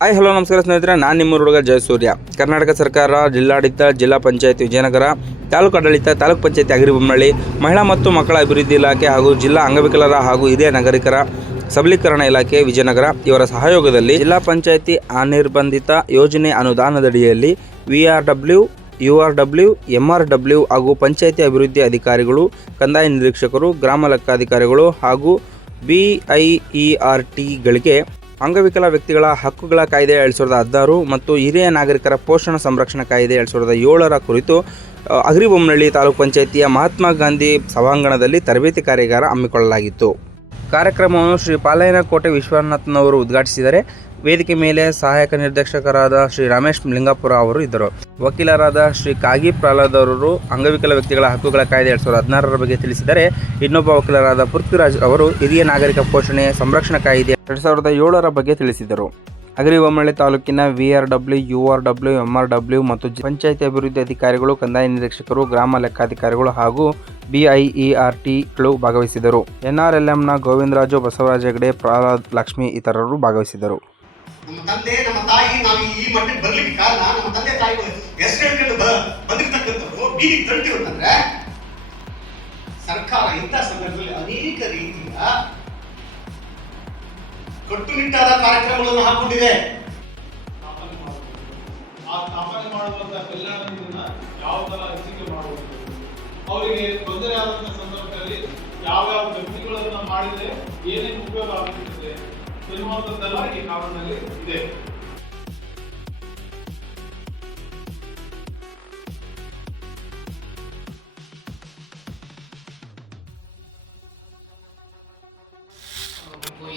Hi hello ನಮಸ್ಕಾರ ಸ್ನೇಹಿತರೆ, ನಾನು ನಿಮ್ಮ ಹುಡುಗ ಜಯಸೂರ್ಯ. ಕರ್ನಾಟಕ ಸರ್ಕಾರ, ಜಿಲ್ಲಾಡಳಿತ, ಜಿಲ್ಲಾ ಪಂಚಾಯತ್ ವಿಜಯನಗರ, ತಾಲೂಕು ಆಡಳಿತ, ತಾಲೂಕು ಪಂಚಾಯತ್ ಅಗ್ರಿಬೊಮ್ಮನಹಳ್ಳಿ, ಮಹಿಳಾ ಮತ್ತು ಮಕ್ಕಳ ಅಭಿವೃದ್ಧಿ ಇಲಾಖೆ ಹಾಗೂ ಜಿಲ್ಲಾ ಅಂಗವಿಕಲರ ಹಾಗೂ ಹಿರಿಯ ನಾಗರಿಕರ ಸಬಲೀಕರಣ ಇಲಾಖೆ ವಿಜಯನಗರ ಇವರ ಸಹಯೋಗದಲ್ಲಿ ಜಿಲ್ಲಾ ಪಂಚಾಯತಿ ಅನಿರ್ಬಂಧಿತ ಯೋಜನೆ ಅನುದಾನದಡಿಯಲ್ಲಿ VRW, URW, MRW ಹಾಗೂ ಪಂಚಾಯತಿ ಅಭಿವೃದ್ಧಿ ಅಧಿಕಾರಿಗಳು, ಕಂದಾಯ ನಿರೀಕ್ಷಕರು, ಗ್ರಾಮ ಲೆಕ್ಕಾಧಿಕಾರಿಗಳು ಹಾಗೂ BIERTಗಳಿಗೆ ಅಂಗವಿಕಲ ವ್ಯಕ್ತಿಗಳ ಹಕ್ಕುಗಳ ಕಾಯ್ದೆ 2016 ಮತ್ತು ಹಿರಿಯ ನಾಗರಿಕರ ಪೋಷಣ ಸಂರಕ್ಷಣಾ ಕಾಯ್ದೆ 2007 ಕುರಿತು ಅಗ್ರಿಬೊಮ್ಮನಹಳ್ಳಿ ತಾಲೂಕು ಪಂಚಾಯಿತಿಯ ಮಹಾತ್ಮ ಗಾಂಧಿ ಸಭಾಂಗಣದಲ್ಲಿ ತರಬೇತಿ ಕಾರ್ಯಾಗಾರ ಹಮ್ಮಿಕೊಳ್ಳಲಾಗಿತ್ತು. ಕಾರ್ಯಕ್ರಮವನ್ನು ಶ್ರೀ ಪಾಲಯ್ಯನಕೋಟೆ ವಿಶ್ವನಾಥ್ನವರು ಉದ್ಘಾಟಿಸಿದರೆ, ವೇದಿಕೆ ಮೇಲೆ ಸಹಾಯಕ ನಿರ್ದೇಶಕರಾದ ಶ್ರೀ ರಮೇಶ್ ಲಿಂಗಾಪುರ ಅವರು ಇದ್ದರು. ವಕೀಲರಾದ ಶ್ರೀ ಕಾಗಿ ಪ್ರಹ್ಲಾದ್ ಅವರು ಅಂಗವಿಕಲ ವ್ಯಕ್ತಿಗಳ ಹಕ್ಕುಗಳ ಕಾಯ್ದೆ 2016 ಬಗ್ಗೆ ತಿಳಿಸಿದರೆ, ಇನ್ನೊಬ್ಬ ವಕೀಲರಾದ ಪೃಥ್ವಿರಾಜ್ ಅವರು ಹಿರಿಯ ನಾಗರಿಕ ಪೋಷಣೆ ಸಂರಕ್ಷಣಾ ಕಾಯ್ದೆ 2007 ಬಗ್ಗೆ ತಿಳಿಸಿದರು. ಅಗ್ರಿಬೊಮ್ಮನಹಳ್ಳಿ ತಾಲೂಕಿನ VRW, URW, MRW ಮತ್ತು ಪಂಚಾಯಿತಿ ಅಭಿವೃದ್ಧಿ ಅಧಿಕಾರಿಗಳು, ಕಂದಾಯ ನಿರೀಕ್ಷಕರು, ಗ್ರಾಮ ಲೆಕ್ಕಾಧಿಕಾರಿಗಳು ಹಾಗೂ BIERTಗಳು ಭಾಗವಹಿಸಿದರು. NRLMನ ಗೋವಿಂದರಾಜು, ಬಸವರಾಜ ಹೆಗಡೆ, ಪ್ರಹ್ಲಾದ್, ಲಕ್ಷ್ಮಿ ಇತರರು ಭಾಗವಹಿಸಿದರು. ನಮ್ಮ ತಂದೆ ನಮ್ಮ ತಾಯಿ ನಾವು ಈ ಮಟ್ಟಿಗೆ ಬರ್ಲಿಕ್ಕೆ ಕಾರಣ ನಮ್ಮ ತಂದೆ ತಾಯಿಗಳು ಹೆಸರು ಹೇಳ್ಕೊಂಡು ಬಂದಿರ್ತಕ್ಕಂಥವ್ರು ಬೀದಿಗೆ ತಳ್ತಿರುತ್ತಂದ್ರೆ ಸರ್ಕಾರ ಇಂಥ ಸಂದರ್ಭದಲ್ಲಿ ಅನೇಕ ರೀತಿಯ ಕಟ್ಟುನಿಟ್ಟಾದ ಕಾರ್ಯಕ್ರಮಗಳನ್ನು ಹಾಕೊಂಡಿದೆ. ಸ್ಥಾಪನೆ ಮಾಡುವಂತ ಕಲ್ಯಾಣ ಯಾವ ತರ ಹಂಚಿಕೆ ಮಾಡುವುದು, ಅವರಿಗೆ ತೊಂದರೆ ಆದಂತ ಸಂದರ್ಭದಲ್ಲಿ ಯಾವ್ಯಾವ ವ್ಯಕ್ತಿಗಳನ್ನ ಮಾಡಿದ್ರೆ ಏನೇನು ಉಪಯೋಗ ಆಗುತ್ತದೆ ಎನ್ನುವಂಥದ್ದೆಲ್ಲ ಈ ಕಾನೂನಲ್ಲಿ ಇದೆ.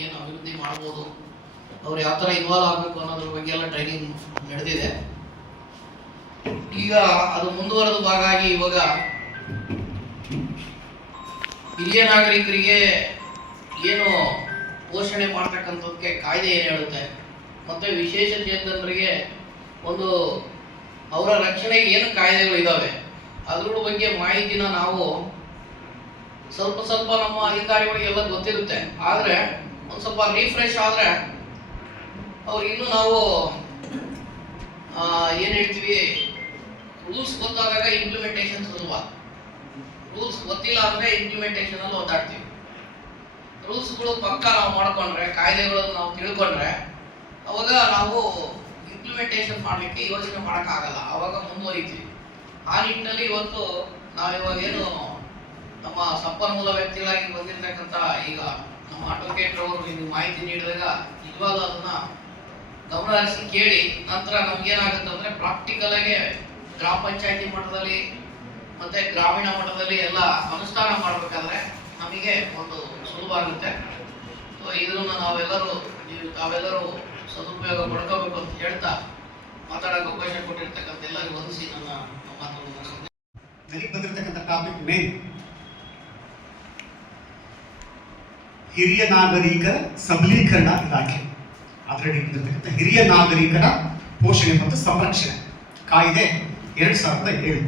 ಏನು ಅಭಿವೃದ್ಧಿ ಮಾಡ್ಬೋದು, ಅವ್ರು ಯಾವ ಥರ ಇನ್ವಾಲ್ವ್ ಆಗಬೇಕು ಅನ್ನೋದ್ರ ಬಗ್ಗೆ ಎಲ್ಲ ಟ್ರೈನಿಂಗ್ ನಡೆದಿದೆ. ಈಗ ಅದು ಮುಂದುವರೆದ ಭಾಗ ಇವಾಗ ಹಿರಿಯ ನಾಗರಿಕರಿಗೆ ಏನು ಪೋಷಣೆ ಮಾಡ್ತಕ್ಕಂಥದ್ದಕ್ಕೆ ಕಾಯ್ದೆ ಏನು ಹೇಳುತ್ತೆ, ಮತ್ತೆ ವಿಶೇಷ ಚೇತನರಿಗೆ ಒಂದು ಅವರ ರಕ್ಷಣೆಗೆ ಏನು ಕಾಯ್ದೆಗಳು ಇದ್ದಾವೆ ಅದ್ರ ಬಗ್ಗೆ ಮಾಹಿತಿನ ನಾವು ಸ್ವಲ್ಪ ನಮ್ಮ ಅಧಿಕಾರಿಗಳಿಗೆಲ್ಲ ಗೊತ್ತಿರುತ್ತೆ. ಆದರೆ ಒಂದು ಸ್ವಲ್ಪ ರಿಫ್ರೆಶ್ ಆದರೆ ಅವ್ರಿಗೆ ಇನ್ನೂ ನಾವು ಏನು ಹೇಳ್ತೀವಿ, ರೂಲ್ಸ್ ಗೊತ್ತಾದಾಗ ಇಂಪ್ಲಿಮೆಂಟೇಷನ್ ಸುಲಭ, ರೂಲ್ಸ್ ಗೊತ್ತಿಲ್ಲ ಅಂದರೆ ಇಂಪ್ಲಿಮೆಂಟೇಷನಲ್ಲಿ ಓದಾಡ್ತೀವಿ. ರೂಲ್ಸ್ಗಳು ಪಕ್ಕ ನಾವು ಮಾಡ್ಕೊಂಡ್ರೆ, ಕಾಯ್ದೆಗಳನ್ನು ನಾವು ತಿಳ್ಕೊಂಡ್ರೆ ಅವಾಗ ನಾವು ಇಂಪ್ಲಿಮೆಂಟೇಷನ್ ಮಾಡಲಿಕ್ಕೆ ಯೋಚನೆ ಮಾಡೋಕ್ಕಾಗಲ್ಲ, ಅವಾಗ ಮುಂದುವರಿತೀವಿ. ಆ ನಿಟ್ಟಿನಲ್ಲಿ ಇವತ್ತು ನಾವಿವಾಗ ಏನು ನಮ್ಮ ಸಂಪನ್ಮೂಲ ವ್ಯಕ್ತಿಗಳಾಗಿ ಬಂದಿರತಕ್ಕಂಥ ಈಗ ನಮ್ಮ ಅಡ್ವೊಕೇಟ್ ಅವರು ನಿಮಗೆ ಮಾಹಿತಿ ನೀಡಿದಾಗ ನಿಜವಾಗ್ಲೂ ಅದನ್ನ ಗಮನ ಹರಿಸಿ ಕೇಳಿ ನಂತರ ನಮ್ಗೇನಾಗುತ್ತೆ ಅಂದರೆ ಪ್ರಾಕ್ಟಿಕಲ್ ಆಗಿ ಗ್ರಾಮ ಪಂಚಾಯತಿ ಮಟ್ಟದಲ್ಲಿ ಮತ್ತೆ ಗ್ರಾಮೀಣ ಮಟ್ಟದಲ್ಲಿ ಎಲ್ಲ ಅನುಷ್ಠಾನ ಮಾಡಬೇಕಾದ್ರೆ ನಮಗೆ ಒಂದು ಸುಲಭ ಆಗುತ್ತೆ. ಸೊ ಇದನ್ನು ತಾವೆಲ್ಲರೂ ಸದುಪಯೋಗ ಪಡ್ಕೋಬೇಕು ಅಂತ ಹೇಳ್ತಾ ಮಾತಾಡೋಕೆ ಅವಕಾಶ ಕೊಟ್ಟಿರ್ತಕ್ಕಂಥ ಎಲ್ಲರಿಗೂ ವಂದಿಸಿ ನನ್ನ ಮಾತನ್ನು ಮುಗಿಸ್ತೇನೆ. ನನಗೆ ಬಂದಿರತಕ್ಕಂಥ ಟಾಪಿಕ್ ಮೇನ್ ಹಿರಿಯ ನಾಗರಿಕರ ಸಬಲೀಕರಣ ಇಲಾಖೆ, ಅದರಲ್ಲಿ ಬಂದಿರತಕ್ಕಂಥ ಹಿರಿಯ ನಾಗರಿಕರ ಪೋಷಣೆ ಮತ್ತು ಸಂರಕ್ಷಣೆ ಕಾಯ್ದೆ 2007.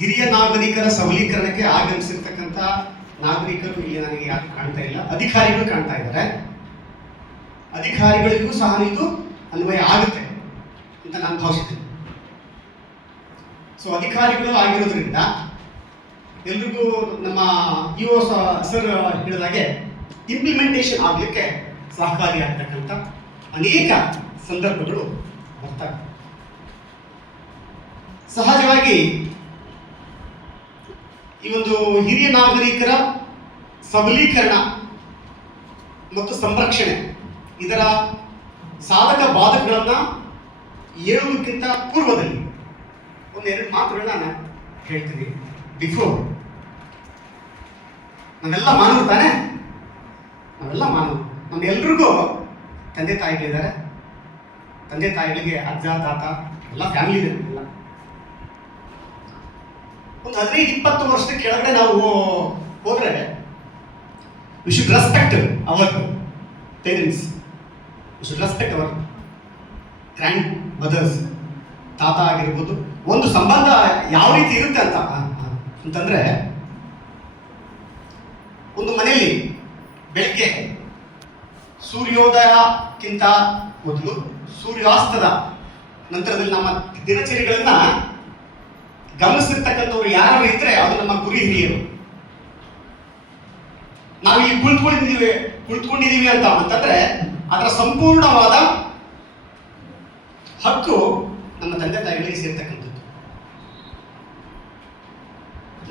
ಹಿರಿಯ ನಾಗರಿಕರ ಸಬಲೀಕರಣಕ್ಕೆ ಆಗಮಿಸಿರ್ತಕ್ಕಂಥ ನಾಗರಿಕರು ಇಲ್ಲಿ ನನಗೆ ಯಾರು ಕಾಣ್ತಾ ಇಲ್ಲ, ಅಧಿಕಾರಿಗಳು ಕಾಣ್ತಾ ಇದ್ದಾರೆ. ಅಧಿಕಾರಿಗಳಿಗೂ ಸಹ ಇದು ಅನ್ವಯ ಆಗುತ್ತೆ ಅಂತ ನಾನು ಭಾವಿಸ್ತೇನೆ. ಸೊ ಅಧಿಕಾರಿಗಳು ಆಗಿರೋದ್ರಿಂದ ಎಲ್ರಿಗೂ ನಮ್ಮ ಇಒ ಸರ್ ಹೇಳಿದಾಗೆ ಇಂಪ್ಲಿಮೆಂಟೇಷನ್ ಆಗಲಿಕ್ಕೆ ಸಹಕಾರಿಯಾಗ್ತಕ್ಕಂಥ ಅನೇಕ ಸಂದರ್ಭಗಳು ಬರ್ತವೆ. ಸಹಜವಾಗಿ ಈ ಒಂದು ಹಿರಿಯ ನಾಗರಿಕರ ಸಬಲೀಕರಣ ಮತ್ತು ಸಂರಕ್ಷಣೆ ಇದರ ಸಾಧಕ ಬಾಧಕಗಳನ್ನು ಹೇಳುವುದಕ್ಕಿಂತ ಪೂರ್ವದಲ್ಲಿ ಒಂದೆರಡು ಮಾತುಗಳನ್ನ ನಾನು ಹೇಳ್ತೀನಿ. ಬಿಫೋರ್ ನಾವೆಲ್ಲ ಮಾನವರು ತಾನೆ, ನಾವೆಲ್ಲ ಮಾನವರು, ನಮ್ಮೆಲ್ರಿಗೂ ತಂದೆ ತಾಯಿಗಳಿದ್ದಾರೆ. ತಂದೆ ತಾಯಿಗಳಿಗೆ ಅಜ್ಜ ತಾತ ಎಲ್ಲ ಫ್ಯಾಮಿಲಿ ಇದೆ. ಒಂದು 15-20 ವರ್ಷದ ಕೆಳಗಡೆ ನಾವು ಹೋದ್ರೆ we should respect our parents, we should respect our grandmothers, ತಾತ ಆಗಿರ್ಬೋದು. ಒಂದು ಸಂಬಂಧ ಯಾವ ರೀತಿ ಇರುತ್ತೆ ಅಂತಂದ್ರೆ, ಒಂದು ಮನೆಯಲ್ಲಿ ಬೆಳಗ್ಗೆ ಸೂರ್ಯೋದಯ ಸೂರ್ಯೋದಯಕ್ಕಿಂತ ಮೊದಲು ಸೂರ್ಯಾಸ್ತದ ನಂತರದಲ್ಲಿ ನಮ್ಮ ದಿನಚರಿಗಳನ್ನ ಗಮನಿಸಿರ್ತಕ್ಕಂಥವ್ರು ಯಾರು ಇದ್ರೆ ಅದು ನಮ್ಮ ಗುರು ಹಿರಿಯರು. ನಾವು ಇಲ್ಲಿ ಕುಳಿತುಕೊಂಡಿದ್ದೀವಿ ಅಂತಂದ್ರೆ ಅದರ ಸಂಪೂರ್ಣವಾದ ಹಕ್ಕು ನಮ್ಮ ತಂದೆ ತಾಯಿಗಳಿಗೆ ಸೇರ್ತಕ್ಕಂಥದ್ದು.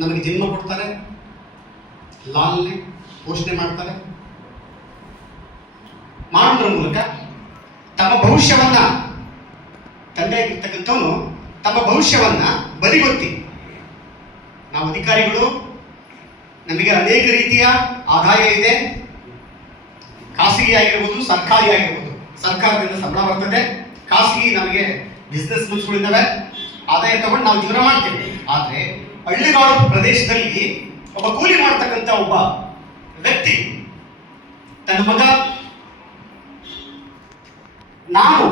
ನಮಗೆ ಜನ್ಮ ಕೊಡ್ತಾರೆ, ಲಾಲನೆ ಪೋಷಣೆ ಮಾಡ್ತಾರೆ, ಮಾಡೋದ್ರ ಮೂಲಕ ತಮ್ಮ ಭವಿಷ್ಯವನ್ನ, ತಂದೆ ಆಗಿರ್ತಕ್ಕಂಥವನು ತಮ್ಮ ಭವಿಷ್ಯವನ್ನ ಬದಿಗೊತ್ತಿ, ನಾವು ಅಧಿಕಾರಿಗಳು, ನಮಗೆ ಅನೇಕ ರೀತಿಯ ಆದಾಯ ಇದೆ, ಖಾಸಗಿ ಆಗಿರ್ಬೋದು, ಸರ್ಕಾರಿ ಆಗಿರ್ಬೋದು. ಸರ್ಕಾರದಿಂದ ಸಂಬಳ ಬರ್ತದೆ, ಖಾಸಗಿ ನಮಗೆ ಬಿಸ್ನೆಸ್ ಮುನ್ಸ್ಗಳಿದ್ದಾವೆ, ಆದಾಯ ತಗೊಂಡು ನಾವು ಜೀವನ ಮಾಡ್ತೇವೆ. ಆದರೆ ಹಳ್ಳಿಗಾಡು ಪ್ರದೇಶದಲ್ಲಿ ಒಬ್ಬ ಕೂಲಿ ಮಾಡ್ತಕ್ಕಂಥ ಒಬ್ಬ ವ್ಯಕ್ತಿ ತನ್ನ ಮಗ, ನಾನು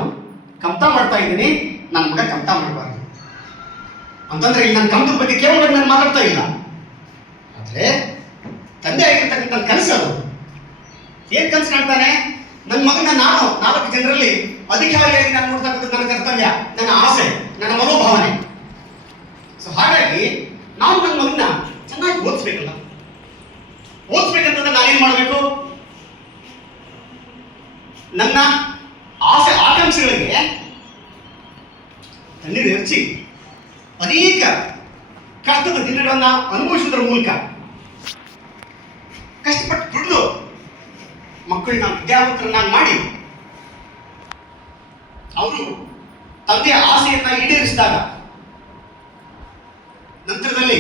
ಕಮ್ತಾ ಮಾಡ್ತಾ ಇದ್ದೀನಿ, ನನ್ನ ಮಗ ಕಮ್ತಾ ಮಾಡಬಾರ್ದು ಅಂತಂದ್ರೆ ಇಲ್ಲಿ ನನ್ನ ಕಮ್ತದ ಬಗ್ಗೆ ಕೇವಲ ನಾನು ಮಾತಾಡ್ತಾ ಇಲ್ಲ. ಆದ್ರೆ ತಂದೆ ಆಗಿರ್ತಕ್ಕಂಥ ಕನಸು ಅದು. ಏನ್ ಕನಸು ಕಾಣ್ತಾನೆ? ನನ್ನ ಮಗನ ನಾನು 4 ಜನರಲ್ಲಿ ಅಧಿಕಾರಿಯಾಗಿ ನಾನು ನೋಡ್ತಕ್ಕಂಥದ್ದು ನನ್ನ ಕರ್ತವ್ಯ, ನನ್ನ ಆಸೆ, ನನ್ನ ಮನೋಭಾವನೆ. ಸೊ ಹಾಗಾಗಿ ನಾವು ನನ್ನ ಮಗನ ಚೆನ್ನಾಗಿ ಓದಿಸ್ಬೇಕಲ್ಲ. ಓದಿಸ್ಬೇಕಂತಂದ್ರೆ ನಾನೇನ್ ಮಾಡಬೇಕು? ನನ್ನ ಆಸೆ ಆಕಾಂಕ್ಷೆಗಳಿಗೆ ತಣ್ಣೀರು ಎರಚಿ ಅನೇಕ ಕಷ್ಟದ ದಿನಗಳನ್ನ ಅನುಭವಿಸುವುದರ ಮೂಲಕ ಕಷ್ಟಪಟ್ಟು ದುಡಿದು ಮಕ್ಕಳನ್ನ ವಿದ್ಯಾವಂತರನ್ನಾಗಿ ಮಾಡಿ ಅವರು ತಂದೆಯ ಆಸೆಯನ್ನ ಈಡೇರಿಸಿದಾಗ ನಂತರದಲ್ಲಿ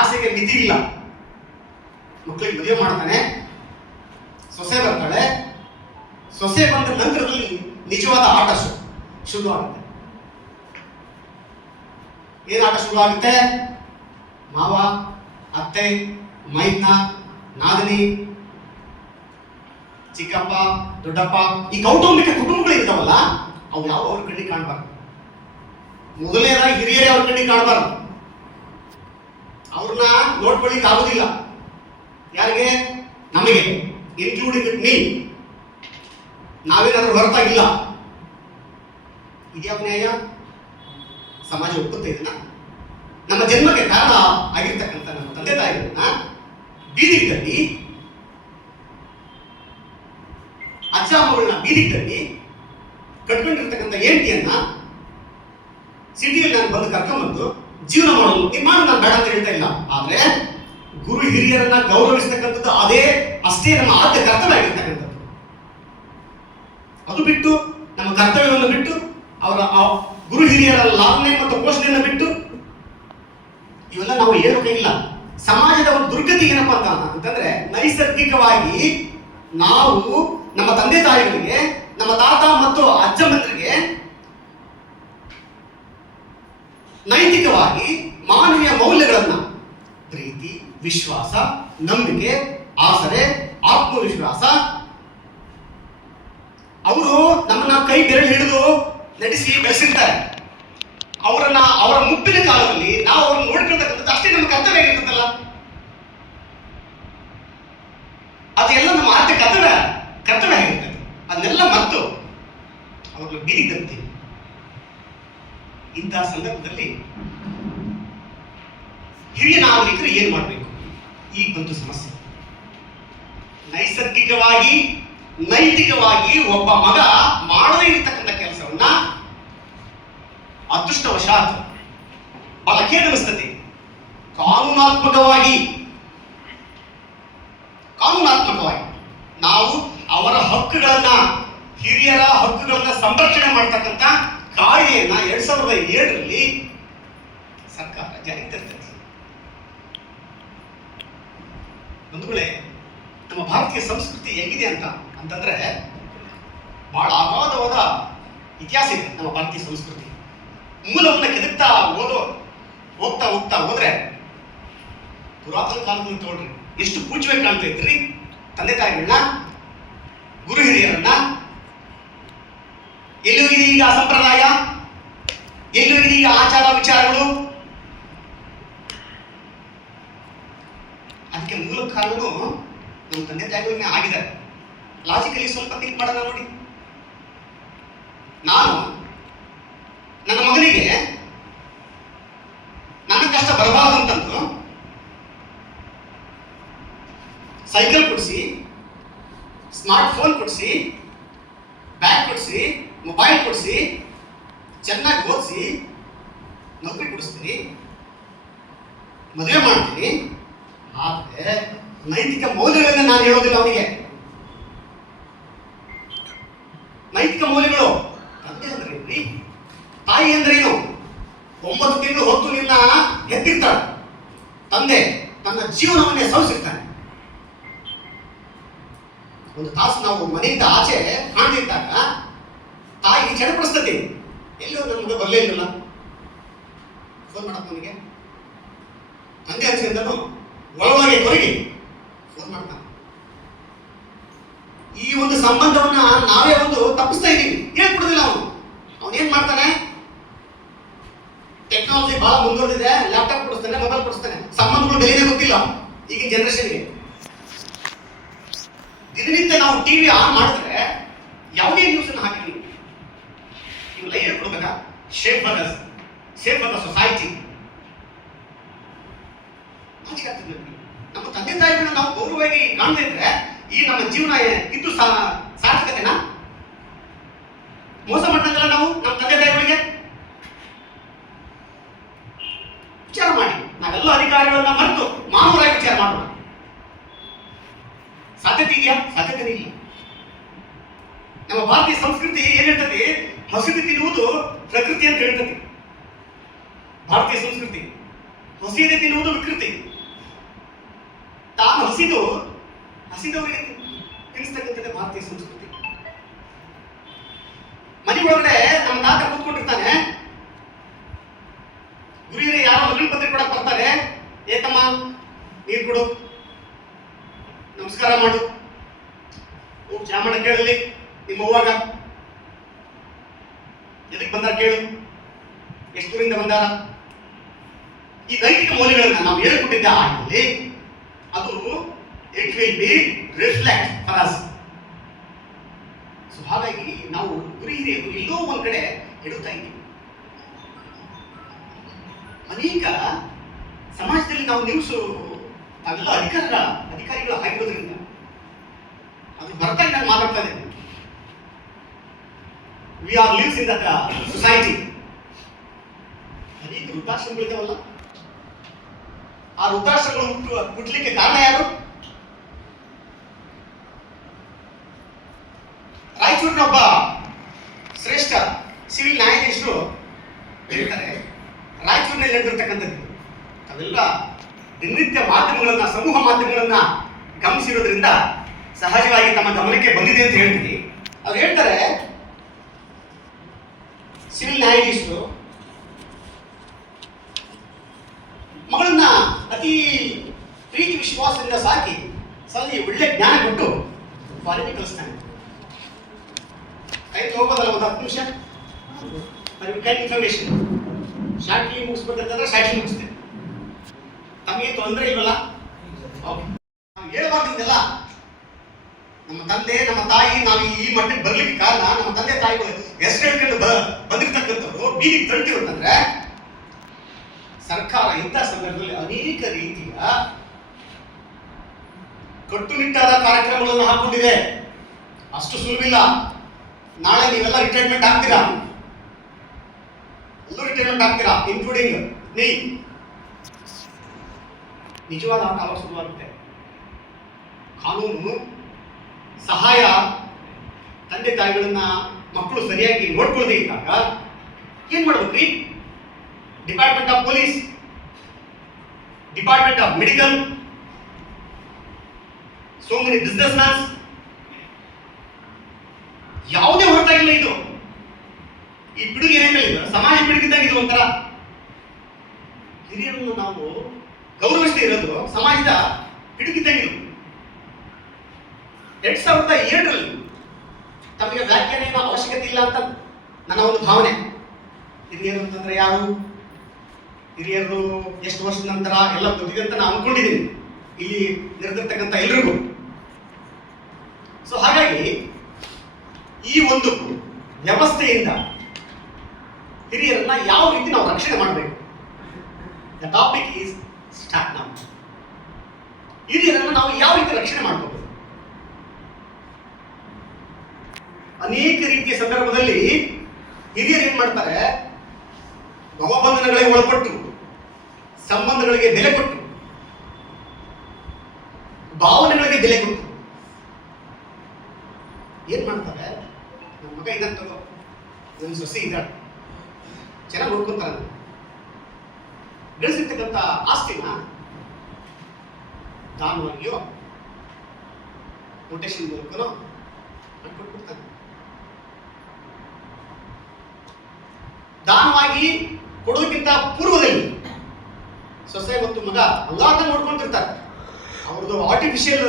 ಆಸೆಗೆ ಮಿತಿ ಇಲ್ಲ. ಮಕ್ಕಳಿಗೆ ಮದುವೆ ಮಾಡ್ತಾನೆ, ಸೊಸೆ ಬರ್ತಾಳೆ, ಸೊಸೆ ಬಂದ ನಂತರದಲ್ಲಿ ನಿಜವಾದ ಆಟ ಶುರು ಆಗುತ್ತೆ. ಏನ್ ಆಟ ಶುರು ಆಗುತ್ತೆ? ಮಾವ, ಅತ್ತೆ, ಮೈದ್ನ, ನಾದಿನಿ, ಚಿಕ್ಕಪ್ಪ, ದೊಡ್ಡಪ್ಪ, ಈ ಕೌಟುಂಬಿಕ ಕುಟುಂಬಗಳು ಇರ್ತಾವಲ್ಲ, ಅವು ಯಾವ ಅವ್ರ ಕಣ್ಣಿಗೆ ಕಾಣಬಾರ್ದು. ಮೊದಲನೇದಾಗಿ ಹಿರಿಯರೇ ಅವ್ರ ಕಣ್ಣಿಗೆ ಕಾಣಬಾರ್ದು. ಅವ್ರನ್ನ ನೋಡ್ಕೊಳ್ಳಿಕ್ಕೆ ಆಗುದಿಲ್ಲ. ಯಾರಿಗೆ? ನಮಗೆ, ಇನ್ಕ್ಲೂಡಿಂಗ್ ವಿತ್ ಮೀ. ನಾವೇನಾದ್ರೂ ಹೊರತಾಗಿಲ್ಲ. ಇದ್ಯಾವ ನ್ಯಾಯ? ಸಮಾಜ ಒಪ್ಪುತ್ತೆ ಇದನ್ನ? ನಮ್ಮ ಜನ್ಮಕ್ಕೆ ಕಾರಣ ಆಗಿರ್ತಕ್ಕಂಥ ನಮ್ಮ ತಂದೆ ತಾಯಿಗಳನ್ನ ಬೀದಿಗೆ ತಳ್ಳಿ, ಅಜ್ಜ ಅಮ್ಮಗಳನ್ನ ಬೀದಿಗೆ ತಳ್ಳಿ ಕಟ್ಕೊಂಡಿರ್ತಕ್ಕಂಥ ಹೆಂಡತಿಯನ್ನ ಸಿಟಿಯಲ್ಲಿ ನಾನು ಬಂದು ಕರ್ಕೊಂಡ್ಬಂದು ಜೀವನ ಮಾಡೋದು ನೀವು ಮಾಡಿ ನಾನು ಬೇಡ ಅಂತ ಹೇಳ್ತಾ ಇಲ್ಲ. ಆದ್ರೆ ಗುರು ಹಿರಿಯರನ್ನ ಗೌರವಿಸ್ತಕ್ಕಂಥದ್ದು ಅಷ್ಟೇ ನಮ್ಮ ಆದ್ಯ ಕರ್ತವ್ಯ ಆಗಿರ್ತಕ್ಕಂಥದ್ದು. ಅದು ಬಿಟ್ಟು ನಮ್ಮ ಕರ್ತವ್ಯವನ್ನು ಬಿಟ್ಟು ಅವರ ಗುರು ಹಿರಿಯರ ಲಾಲನೆ ಮತ್ತು ಪೋಷಣೆಯನ್ನು ಬಿಟ್ಟು ಇವೆಲ್ಲ ನಾವು ಹೇಳೋಕ್ಕಿಲ್ಲ. ಸಮಾಜದ ಒಂದು ದುರ್ಗತಿ ಏನಪ್ಪಾ ಅಂತಂದ್ರೆ ನೈಸರ್ಗಿಕವಾಗಿ ನಾವು ನಮ್ಮ ತಂದೆ ತಾಯಿಗಳಿಗೆ, ನಮ್ಮ ತಾತ ಮತ್ತು ಅಜ್ಜಮ್ಮಂದರಿಗೆ ನೈತಿಕವಾಗಿ ಮಾನವೀಯ ಮೌಲ್ಯಗಳನ್ನ, ಪ್ರೀತಿ, ವಿಶ್ವಾಸ, ನಂಬಿಕೆ, ಆಸರೆ, ಆತ್ಮವಿಶ್ವಾಸ, ಅವರು ನಮ್ಮನ್ನ ಕೈ ಬೆರಳು ಹಿಡಿದು ನಡೆಸಿ ಬೆಳೆಸಿರ್ತಾರೆ. ಅವರ ಮುಪ್ಪಿನ ಕಾಲದಲ್ಲಿ ನಾವು ಅವ್ರನ್ನ ನೋಡ್ಕೊಳ್ತಕ್ಕಂಥದ್ದು ಅಷ್ಟೇ ನಮ್ಮ ಕರ್ತವ್ಯ ಆಗಿರ್ತದಲ್ಲ. ಅದೆಲ್ಲ ನಮ್ಮ ಆದ್ಯ ಕರ್ತವ್ಯ ಆಗಿರ್ತದೆ. ಅದನ್ನೆಲ್ಲ ಮರೆತು ಅವ್ರನ್ನ ಬೀದಿಗೆ ತರ್ತೀವಿ. ಇಂತಹ ಸಂದರ್ಭದಲ್ಲಿ ಹಿರಿಯ ನಾಗರಿಕರು ಏನ್ ಮಾಡಬೇಕು? ಈಗ ಬಂತು ಸಮಸ್ಯೆ. ನೈಸರ್ಗಿಕವಾಗಿ, ನೈತಿಕವಾಗಿ ಒಬ್ಬ ಮಗ ಮಾಡದೇ ಇರತಕ್ಕಂಥ ಕೆಲಸವನ್ನ ಅದೃಷ್ಟವಶಾತ್ ಬಲಕೇದನಿಸ್ತದೆ. ಕಾನೂನಾತ್ಮಕವಾಗಿ ನಾವು ಅವರ ಹಕ್ಕುಗಳನ್ನ, ಹಿರಿಯರ ಹಕ್ಕುಗಳನ್ನ ಸಂರಕ್ಷಣೆ ಮಾಡ್ತಕ್ಕಂಥ ಕಾಯ್ದೆಯನ್ನ 2007ರಲ್ಲಿ ಸರ್ಕಾರ ಜಾರಿಗೆ ತರ್ತದೆ. ಬಂಧುಗಳೇ, ನಮ್ಮ ಭಾರತೀಯ ಸಂಸ್ಕೃತಿ ಹೆಂಗಿದೆ ಅಂತಂದ್ರೆ ಬಹಳ ಅಗಾಧವಾದ ಇತಿಹಾಸ ಇದೆ ನಮ್ಮ ಭಾರತೀಯ ಸಂಸ್ಕೃತಿ. ಮೂಲವನ್ನ ಕೆದಕ್ತಾ ಹೋಗ್ತಾ ಹೋದ್ರೆ ಪುರಾತನ ಕಾಲದಲ್ಲಿ ತಗೊಳ್ರಿ, ಎಷ್ಟು ಪೂಜ್ಯವಾಗಿ ಕಾಣ್ತಾ ಇದ್ರಿ ತಂದೆ ತಾಯಿಗಳನ್ನ, ಗುರು ಹಿರಿಯರನ್ನ. ಎಲ್ಲಿ ಹೋಗಿದೆ ಈಗ ಸಂಪ್ರದಾಯ? ಎಲ್ಲಿ ಹೋಗಿದೆ ಈಗ ಆಚಾರ ವಿಚಾರಗಳು? ಅದಕ್ಕೆ ಮೂಲ ಕಾರಣನು ನಮ್ಮ ತಂದೆ ತಾಯಿಗಳನ್ನೇ ಆಗಿದ್ದಾರೆ. ಲಾಜಿಕಲಿ ಸ್ವಲ್ಪ ಥಿಂಕ್ ಮಾಡೋಣ ನೋಡಿ. ನಾನು ನನ್ನ ಮಗನಿಗೆ ನನ್ನ ಕಷ್ಟ ಬರಬಾರದು ಅಂತಂದು ಸೈಕಲ್ ಕೊಡಿಸಿ, ಸ್ಮಾರ್ಟ್ ಫೋನ್ ಕೊಡಿಸಿ, ಬ್ಯಾಗ್ ಕೊಡಿಸಿ, ಮೊಬೈಲ್ ಕೊಡಿಸಿ, ಚೆನ್ನಾಗಿ ಓದಿಸಿ, ನೌಕರಿ ಕೊಡಿಸ್ತೀನಿ, ಮದುವೆ ಮಾಡ್ತೀನಿ. ಆದರೆ ನೈತಿಕ ಮೌಲ್ಯಗಳನ್ನ ನಾನು ಹೇಳೋದಿಲ್ಲ ಅವನಿಗೆ. ನೈತಿಕ ಮೌಲ್ಯಗಳು ತಂದೆ ಅಂದ್ರೆ ಏನ್ರಿ, ತಾಯಿ ಅಂದ್ರೆ ಏನು? 9 ತಿಂಗಳು ಹೊತ್ತು ನಿನ್ನ ಎತ್ತಿರ್ತಾಳೆ ತಂದೆ, ತನ್ನ ಜೀವನವನ್ನೇ ಸವಿಸಿರ್ತಾನೆ. ಒಂದು ತಾಸು ನಾವು ಮನೆಯಿಂದ ಆಚೆ ಕಾಣದಿದ್ದಾಗ ತಾಯಿ ಚಡಪಡಿಸ್ತದೆ. ಎಲ್ಲೋ ನನ್ನ ಮಗ ಬರಲೇ ಇಲ್ಲಲ್ಲ, ಫೋನ್ ಮಾಡಪ್ಪ ಅವನಿಗೆ. ತಂದೆ ಅನ್ಸಿಂದನು ಒಳಗೆ ಕೊರಗಿ ಫೋನ್ ಮಾಡ್ತಾನೆ. ಈ ಒಂದು ಸಂಬಂಧವನ್ನ ನಾವೇ ಒಂದು ತಪ್ಪಿಸ್ತಾ ಇದ್ದೀವಿ, ಹೇಳ್ಕೊಡುದಿಲ್ಲ ಅವನು. ಅವನೇನ್ ಮಾಡ್ತಾನೆ, ಟೆಕ್ನಾಲಜಿ ಬಹಳ ಮುಂದುವರೆದಿದೆ, ಲ್ಯಾಪ್ಟಾಪ್ ಕೊಡಿಸ್ತಾನೆ, ಮೊಬೈಲ್ ಕೊಡಿಸ್ತಾನೆ, ಸಂಬಂಧಗಳು ಬೆಲೆನೇ ಗೊತ್ತಿಲ್ಲ ಈಗಿನ ಜನರೇಷನ್ಗೆ. ದಿನನಿತ್ಯ ನಾವು ಟಿವಿ ಆನ್ ಮಾಡಿದ್ರೆ ಯಾವುದೇ ನ್ಯೂಸ್ ಅನ್ನು ಹಾಕಿ ಇವೆಲ್ಲ ಹೇಳ್ಕೊಡ್ಬೇಕಾ? Shape for the society. ನಮ್ಮ ತಂದೆ ತಾಯಿಗಳನ್ನ ನಾವು ಗೌರವವಾಗಿ ಕಾಣದೇ ಇದ್ರೆ ಈ ನಮ್ಮ ಜೀವನ ಇದ್ದು ಸಾರ್ಥಕತೆನಾ? ಮೋಸ ಮಾಡ್ತಂಗಲ್ಲ ನಾವು ನಮ್ಮ ತಂದೆ ತಾಯಿಗಳಿಗೆ. ವಿಚಾರ ಮಾಡಿ, ನಾವೆಲ್ಲ ಅಧಿಕಾರಿಗಳನ್ನ ಮರೆತು ಮಾನವರಾಗಿ ವಿಚಾರ ಮಾಡೋಣ. ಸಾಧ್ಯತೆ ಇದೆಯಾ? ಸಾಧ್ಯತೆ ಇಲ್ಲ. ನಮ್ಮ ಭಾರತೀಯ ಸಂಸ್ಕೃತಿ ಏನ್ ಹೇಳ್ತದೆ, ಹಸಿದು ತಿನ್ನುವುದು ಪ್ರಕೃತಿ ಅಂತ ಹೇಳ್ತದೆ. ಭಾರತೀಯ ಸಂಸ್ಕೃತಿ ಹಸಿದೆ ತಿನ್ನುವುದು ವಿಕೃತಿ. ತಾನು ಹಸಿದವರಿಗೆ ತಿನ್ನಿಸ್ತಕ್ಕಂಥದ್ದೇ ಭಾರತೀಯ ಸಂಸ್ಕೃತಿ. ಮನೆ ಒಳಗಡೆ ನಮ್ಮ ತಾತ ಕೂತ್ಕೊಂಡಿರ್ತಾನೆ, ಗುರಿಯರಿಗೆ ಯಾರೋ ಮಗಳ ಪತ್ರಿಕೆ ಕೊಡಕ್ ಬರ್ತಾರೆ. ಏತಮ್ಮ ನೀರು ಕೊಡು, ನಮಸ್ಕಾರ ಮಾಡು, ಚಾಮಣ್ಣ ಕೇಳಲಿ ನಿಮ್ಮ ಅವ್ವಾಗ ಎದಕ್ಕೆ ಬಂದಾರ ಕೇಳು, ಎಷ್ಟು ದೂರಿಂದ ಬಂದಾರ. ಈ ನೈತಿಕ ಮೌಲ್ಯಗಳನ್ನ ನಾವು ಹೇಳಿಕೊಟ್ಟಿದ್ದ ಆಗಲಿ ಅದು it will be reflect for us. So ಹಾಗಾಗಿ ನಾವು ಗುರಿ ಹಿರಿಯರು ಎಲ್ಲೋ ಒಂದ್ ಕಡೆ ಇಡುತ್ತಾ ಇದ್ದೀವಿ. ಅನೇಕ ಸಮಾಜದಲ್ಲಿ ನಾವು ನ್ಯೂಸ್ ತಾವೆಲ್ಲ ಅಧಿಕಾರಿಗಳು ಆಗಿರೋದ್ರಿಂದ ಅದು ಬರ್ತಾ ನಾನು ಮಾತಾಡ್ತಾ ಇದ್ದೇನೆ. We are lives in that society. ಅನೇಕ ವೃದ್ಧಾಶ್ರಮಗಳಿದಾವಲ್ಲ, ಆ ವೃದ್ಧಾಶ್ರಮಗಳು ಹುಟ್ಟಲಿಕ್ಕೆ ಕಾರಣ ಯಾರು? ರಾಯಚೂರಿನ ಒಬ್ಬ ಶ್ರೇಷ್ಠ ಸಿವಿಲ್ ನ್ಯಾಯಾಧೀಶರು ಹೇಳ್ತಾರೆ, ರಾಯಚೂರಿನಲ್ಲಿ ನಡೆದಿರ್ತಕ್ಕಂಥದ್ದು ಅವೆಲ್ಲ ದಿನನಿತ್ಯ ಮಾಧ್ಯಮಗಳನ್ನ, ಸಮೂಹ ಮಾಧ್ಯಮಗಳನ್ನ ಗಮನಿಸಿರೋದ್ರಿಂದ ಸಹಜವಾಗಿ ತಮ್ಮ ಗಮನಕ್ಕೆ ಬಂದಿದೆ ಅಂತ ಹೇಳ್ತೀನಿ. ಅವ್ರು ಹೇಳ್ತಾರೆ, ಸಿವಿಲ್ ನ್ಯಾಯಾಧೀಶರು ಮಗಳನ್ನ ಅತಿ ಪ್ರೀತಿ ವಿಶ್ವಾಸದಿಂದ ಸಾಕಿ ಸಲ್ಲಿ ಒಳ್ಳೆ ಜ್ಞಾನ ಕೊಟ್ಟು ಫಾರಿನಿಗೆ ಕಳಿಸ್ತಾನೆ. ಆಯ್ತು, ಹೋಗೋದಲ್ಲ ಒಂದು 10 ನಿಮಿಷ ಇನ್ಫಾರ್ಮೇಶನ್ ಶಾರ್ಟ್ಲಿ ಮುಗಿಸ್ಬೇಕಂತಂದ್ರೆ ಶಾರ್ಟ್ಲಿ ಮುಗಿಸ್ತೇನೆ. ತಮಗೆ ತೊಂದರೆ ಇಲ್ವಲ್ಲ? ಹೇಳ್ಬಾರ್ದಿಲ್ಲ. ನಮ್ಮ ತಂದೆ ನಮ್ಮ ತಾಯಿ ನಾವು ಈ ಮಟ್ಟಕ್ಕೆ ಬರ್ಲಿಕ್ಕೆ ಕಾರಣ ನಮ್ಮ ತಂದೆ ತಾಯಿಗಳು ಹೆಸರು ಹೇಳ್ಕೊಂಡು ಬಂದಿರ್ತಕ್ಕಂಥವ್ರು ಬೀದಿಗೆ ತಳ್ತಿರುತ್ತಂದ್ರೆ ಸರ್ಕಾರ ಇಂಥ ಸಂದರ್ಭದಲ್ಲಿ ಅನೇಕ ರೀತಿಯ ಕಟ್ಟುನಿಟ್ಟಾದ ಕಾರ್ಯಕ್ರಮಗಳನ್ನು ಹಾಕೊಂಡಿದೆ. ಅಷ್ಟು ಸುಲಭಿಲ್ಲ. ನಾಳೆ ನೀವೆಲ್ಲ ರಿಟೈರ್ಮೆಂಟ್ ಆಗ್ತೀರಾ, ಎಲ್ಲರೂ ರಿಟೈರ್ಮೆಂಟ್ ಆಗ್ತೀರಾ, ಇನ್ಕ್ಲೂಡಿಂಗ್ ನೀ. ನಿಜವಾದ ಆಟ ಅವಾಗ ಶುರುವಾಗುತ್ತೆ. ಕಾನೂನು ಸಹಾಯ ತಂದೆ ತಾಯಿಗಳನ್ನ ಮಕ್ಕಳು ಸರಿಯಾಗಿ ನೋಡ್ಕೊಳ್ಳದೆ ಇದ್ದಾಗ ಏನ್ ಮಾಡ್ಬೇಕ್ರಿ? Department of police, department of medical, so many business mans, ಯಾವುದೇ ಹೊರತಾಗಿಲ್ಲ. ಇದು ಈ ಪಿಡುಗಿ ಏನಿಲ್ಲ, ಸಮಾಜ ಪಿಡುಗಿದ್ದಾಗ ಇದು ಒಂಥರ. ಹಿರಿಯರನ್ನು ನಾವು ಗೌರವಿಸದೇ ಇರೋದು ಸಮಾಜದ ಪಿಡುಗಿದ್ದಂಗಿದು. 2007ರಲ್ಲಿ ತಮಗೆ ವ್ಯಾಖ್ಯಾನ ಅವಶ್ಯಕತೆ ಇಲ್ಲ ಅಂತ ನನ್ನ ಒಂದು ಭಾವನೆ. ಹಿರಿಯರು ಅಂತಂದ್ರೆ ಯಾರು? ಹಿರಿಯರು ಎಷ್ಟು ವರ್ಷದ ನಂತರ ಎಲ್ಲ ಗೊತ್ತಿದೆ ಅಂತ ನಾನು ಅನ್ಕೊಂಡಿದ್ದೀನಿ, ಇಲ್ಲಿ ನೆರೆದಿರ್ತಕ್ಕಂಥ ಎಲ್ರಿಗೂ. ಸೊ ಹಾಗಾಗಿ ಈ ಒಂದು ವ್ಯವಸ್ಥೆಯಿಂದ ಹಿರಿಯರನ್ನ ಯಾವ ರೀತಿ ನಾವು ರಕ್ಷಣೆ ಮಾಡಬೇಕು, the topic is start now. ಹಿರಿಯರನ್ನ ನಾವು ಯಾವ ರೀತಿ ರಕ್ಷಣೆ ಮಾಡಬಹುದು? ಅನೇಕ ರೀತಿಯ ಸಂದರ್ಭದಲ್ಲಿ ಹಿರಿಯರು ಏನ್ ಮಾಡ್ತಾರೆ, ಭವಬಂಧನಗಳಿಗೆ ಒಳಪಟ್ಟು, ಸಂಬಂಧಗಳಿಗೆ ಬೆಲೆ ಕೊಟ್ಟು, ಭಾವನೆಗಳಿಗೆ ಬೆಲೆ ಕೊಟ್ಟು ಏನ್ ಮಾಡ್ತಾರೆ, ನನ್ನ ಮಗ ಇದನ್ನ ತಗೋ, ನನ್ನ ಸೊಸೆ ಇದ್ದಾಳೆ, ಚೆನ್ನಾಗಿ ನೋಡ್ಕೊಂತಾರೆ, ಗಳಿಸಿರ್ತಕ್ಕಂಥ ಆಸ್ತಿನ ದಾನವಾಗಿಯೋ ಕೊಟೇಶನ್ ಮೂಲಕನೋ ಕೊಟ್ಬಿಡ್ತಾನೆ. ದಾನವಾಗಿ ಕೊಡೋದಕ್ಕಿಂತ ಪೂರ್ವದಲ್ಲಿ ಸೊಸೆ ಮತ್ತು ಮಗ ಎಲ್ಲಾರನ್ನ ನೋಡ್ಕೊಂತಿರ್ತಾರೆ. ಅವ್ರದ್ದು ಆರ್ಟಿಫಿಷಿಯಲ್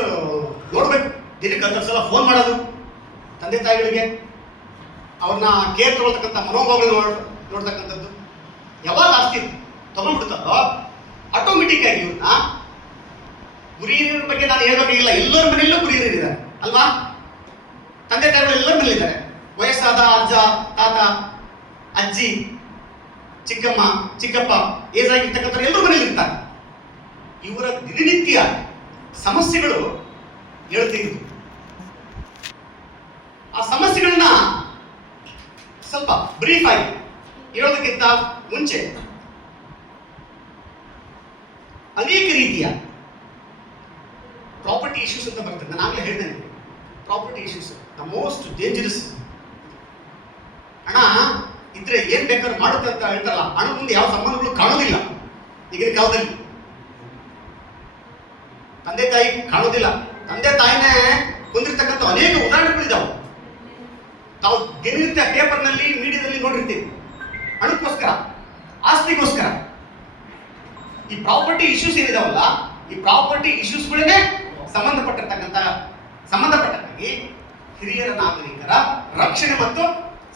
ನೋಡ್ಬೇಕು, ದಿನಕ್ಕೆ 10 ಸಲ ಫೋನ್ ಮಾಡೋದು ತಂದೆ ತಾಯಿಗಳಿಗೆ, ಅವ್ರನ್ನ ಕೇರ್ ತಗೊಳ್ತಕ್ಕಂಥ ಮನೋಭಾವಗಳು ನೋಡ್ತಕ್ಕಂಥದ್ದು. ಯಾವಾಗ ಆಸ್ತಿ ತಗೊಂಡ್ಬಿಡ್ತಾರೋ ಆಟೋಮೆಟಿಕ್ ಆಗಿ ಇವ್ರನ್ನ ಗುರಿ ಹಿರಿಯರ ಬಗ್ಗೆ ನಾನು ಹೇಳ್ಬೇಕಾಗಿಲ್ಲ, ಎಲ್ಲರ ಮನೆಯಲ್ಲೂ ಗುರಿ ಹಿರಿಯರಿದ್ದಾರೆ ಅಲ್ವಾ? ತಂದೆ ತಾಯಿಗಳು ಎಲ್ಲರ ಮನೆಯಲ್ಲಿದ್ದಾರೆ. ವಯಸ್ಸಾದ ಅಜ್ಜ, ತಾತ, ಅಜ್ಜಿ, ಚಿಕ್ಕಮ್ಮ, ಚಿಕ್ಕಪ್ಪ, ಏಜ್ ಆಗಿರ್ತಕ್ಕಂಥ ಎಲ್ಲರ ಮನೇಲಿ ಇರ್ತಾರೆ. ಇವರ ದಿನನಿತ್ಯ ಸಮಸ್ಯೆಗಳು ಹೇಳ್ತಿದ್ರು. ಆ ಸಮಸ್ಯೆಗಳನ್ನ ಸ್ವಲ್ಪ ಬ್ರೀಫ್ ಆಗಿ ಹೇಳೋದಕ್ಕಿಂತ ಮುಂಚೆ ಅನೇಕ ರೀತಿಯ ಪ್ರಾಪರ್ಟಿ ಇಶ್ಯೂಸ್ ಅಂತ ಬರ್ತದೆ. ನಾನು ಆಗಲೇ ಹೇಳಿದ್ದೇನೆ, property issues the most dangerous. ಹಣ ಇದ್ರೆ ಏನ್ ಬೇಕಾದ್ರೂ ಮಾಡುತ್ತೆ ಅಂತ ಹೇಳ್ತಾರಲ್ಲ, ಹಣ ಮುಂದೆ ಯಾವ ಸಂಬಂಧಗಳು ಕಾಣೋದಿಲ್ಲ ಈಗಿನ ಕಾಲದಲ್ಲಿ. ತಂದೆ ತಾಯಿ ಕಾಣೋದಿಲ್ಲ, ತಂದೆ ತಾಯಿನೇ ಹೊಂದಿರ್ತಕ್ಕಂಥ ಅನೇಕ ಉದಾಹರಣೆಗಳಿದ್ದಾವೆ. ನಾವು ದಿನನಿತ್ಯ ಪೇಪರ್ನಲ್ಲಿ, ಮೀಡಿಯಾದಲ್ಲಿ ನೋಡಿರ್ತೀವಿ. ಹಣಕ್ಕೋಸ್ಕರ, ಆಸ್ತಿಗೋಸ್ಕರ ಈ ಪ್ರಾಪರ್ಟಿ ಇಶ್ಯೂಸ್ ಏನಿದಾವಲ್ಲ, ಈ ಪ್ರಾಪರ್ಟಿ ಇಶ್ಯೂಸ್ಗಳನ್ನೇ ಸಂಬಂಧಪಟ್ಟಾಗಿ ಹಿರಿಯರ ನಾಗರಿಕರ ರಕ್ಷಣೆ ಮತ್ತು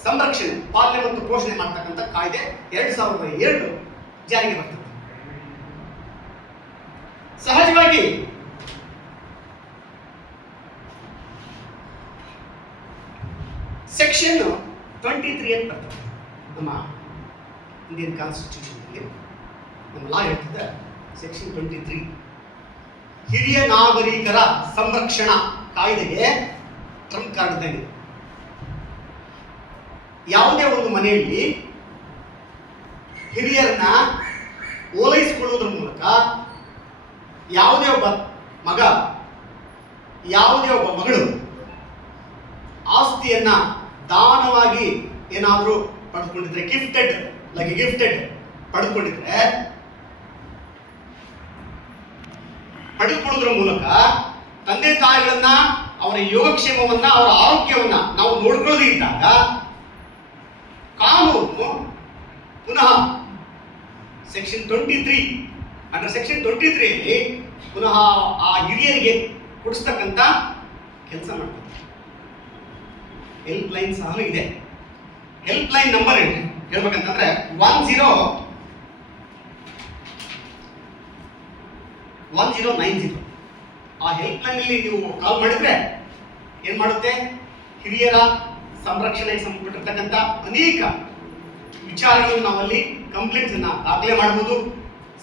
ಸಂರಕ್ಷಣೆ, ಪಾಲನೆ ಮತ್ತು ಪೋಷಣೆ ಮಾಡ್ತಕ್ಕಂಥ ಕಾಯ್ದೆ 2002 ಜಾರಿಗೆ ಬರ್ತದೆ. ಸಹಜವಾಗಿ ಸೆಕ್ಷನ್ 23 ಅಂತ ಬರ್ತದೆ ನಮ್ಮ ಇಂಡಿಯನ್ ಕಾನ್ಸ್ಟಿಟ್ಯೂಷನ್ ಅಲ್ಲಿ. ನಮ್ಮ ಲಾ ಹೇಳ್ತದೆ ಸೆಕ್ಷನ್ 23 ಹಿರಿಯ ನಾಗರಿಕರ ಸಂರಕ್ಷಣಾ ಕಾಯ್ದೆಗೆ ಟ್ರಂಪ್ ಕಾರ್ಡ್ ಇದ್ದಂಗೆ. ಯಾವುದೇ ಒಂದು ಮನೆಯಲ್ಲಿ ಹಿರಿಯರನ್ನ ಓಲೈಸಿಕೊಳ್ಳುವುದರ ಮೂಲಕ ಯಾವುದೇ ಒಬ್ಬ ಮಗ, ಯಾವುದೇ ಒಬ್ಬ ಮಗಳು ಆಸ್ತಿಯನ್ನ ದಾನವಾಗಿ ಏನಾದರೂ ಪಡೆದುಕೊಂಡಿದ್ರೆ, ಗಿಫ್ಟೆಡ್ ಪಡೆದುಕೊಂಡಿದ್ರೆ, ಪಡೆದುಕೊಳ್ಳುವುದರ ಮೂಲಕ ತಂದೆ ತಾಯಿಗಳನ್ನ, ಅವರ ಯೋಗಕ್ಷೇಮವನ್ನ, ಅವರ ಆರೋಗ್ಯವನ್ನ ನಾವು ನೋಡ್ಕೊಳ್ಳದೇ ಇದ್ದಾಗ ಕಾನೂನು ಪುನಃ ಸೆಕ್ಷನ್ 23 ಅಂಡರ್ ಸೆಕ್ಷನ್ 23 ಅಲ್ಲಿ ಪುನಃ ಆ ಹಿರಿಯರಿಗೆ ಕೊಡಿಸ್ತಕ್ಕಂಥ ಕೆಲಸ ಮಾಡ್ತಾರೆ. ಹೆಲ್ಪ್ ಲೈನ್ ಸಹ ಇದೆ. ಹೆಲ್ಪ್ ಲೈನ್ ನಂಬರ್ ಹೇಳ್ಬೇಕಂತಂದ್ರೆ 1090. ಆ ಹೆಲ್ಪ್ ಲೈನ್ ಅಲ್ಲಿ ನೀವು ಕಾಲ್ ಮಾಡಿದ್ರೆ ಏನ್ ಮಾಡುತ್ತೆ, ಹಿರಿಯರ ಸಂರಕ್ಷಣೆಗೆ ಸಂಬಂಧಪಟ್ಟಿರ್ತಕ್ಕಂಥ ಅನೇಕ ವಿಚಾರಗಳನ್ನು ನಾವಲ್ಲಿ ಕಂಪ್ಲೇಂಟ್ಸ್ ಅನ್ನ ದಾಖಲೆ ಮಾಡಬಹುದು,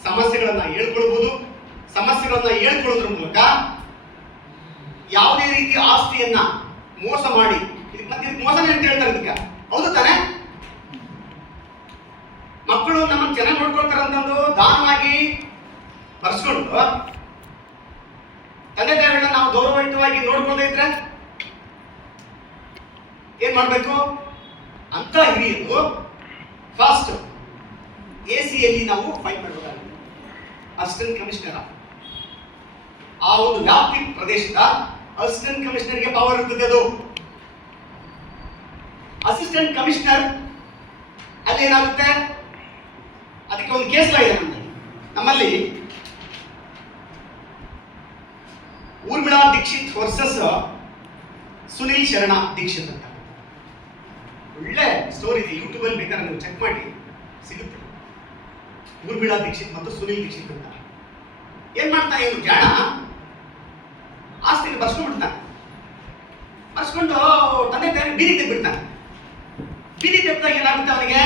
ಸಮಸ್ಯೆಗಳನ್ನ ಹೇಳ್ಕೊಳ್ಬಹುದು. ಸಮಸ್ಯೆಗಳನ್ನ ಹೇಳ್ಕೊಳ್ಳೋದ್ರ ಮೂಲಕ ಯಾವುದೇ ರೀತಿಯ ಆಸ್ತಿಯನ್ನ ಮೋಸ ಮಾಡಿ, ಮತ್ತೆ ಮೋಸನೇ ಅಂತ ಹೇಳ್ತಾರೆ ಇದಕ್ಕೆ, ಹೌದು ತಾನೆ? ಮಕ್ಕಳು ನಮ್ಮನ್ನು ಚೆನ್ನಾಗಿ ನೋಡ್ಕೊಳ್ತಾರೆ ಅಂತಂದು ದಾನವಾಗಿ ಬರ್ಸ್ಕೊಂಡು ತಂದೆ ತಾಯಿಗಳನ್ನ ನಾವು ಗೌರವಯುತವಾಗಿ ನೋಡ್ಕೊಳ್ಳದೇ ಇದ್ರೆ ಏನ್ ಮಾಡ್ಬೇಕು ಅಂತ ಹಿರಿಯರು ಫಾಸ್ಟ್ ಎಸಿಯಲ್ಲಿ ನಾವು ಫೈಟ್ ಮಾಡಬೇಕಾಗುತ್ತೆ. ಅಸಿಸ್ಟೆಂಟ್ ಕಮಿಷನರ್ ಆ ಒಂದು ವ್ಯಾಪ್ತಿ ಪ್ರದೇಶದ ಅಸಿಸ್ಟೆಂಟ್ ಕಮಿಷನರ್ಗೆ ಪವರ್ ಇರ್ತದೆ. ಅದು ಅಸಿಸ್ಟೆಂಟ್ ಕಮಿಷನರ್ ಅಲ್ಲಿ ಏನಾಗುತ್ತೆ, ಅದಕ್ಕೆ ಒಂದು ಕೇಸ್ ಲಾ ಇದೆ ನಮ್ಮಲ್ಲಿ. ಊರ್ಮಿಳಾ ದೀಕ್ಷಿತ್ ವರ್ಸಸ್ ಸುನೀಲ್ ಶರಣ ದೀಕ್ಷಿತ್ ಅಂತ ಒಳ್ಳೆ ಸ್ಟೋರಿ ಇದೆ, ಯೂಟ್ಯೂಬ್ ಅಲ್ಲಿ ಬೇಕಾದ್ರೆ ನೀವು ಚೆಕ್ ಮಾಡಿ ಸಿಗುತ್ತೆ. ಊರ್ಮಿಳಾ ದೀಕ್ಷಿತ್ ಮತ್ತು ಸುನೀಲ್ ದೀಕ್ಷಿತ್ ಅಂತ ಏನ್ ಮಾಡ್ತಾನೆ, ಇವನು ಜಾಣ ಆಸ್ತಿನ ಬರ್ಸ್ಕೊಂಡ್ಬಿಡ್ತಾನೆ. ಕರ್ಸ್ಕೊಂಡು ತಂದೆ ತಾಯಿ ಬೀದಿ ತೆಗ್ಬಿಡ್ತಾನೆ. ಬೀದಿ ತೆಗ್ದಾಗ ಏನಾಗುತ್ತೆ ಅವನಿಗೆ?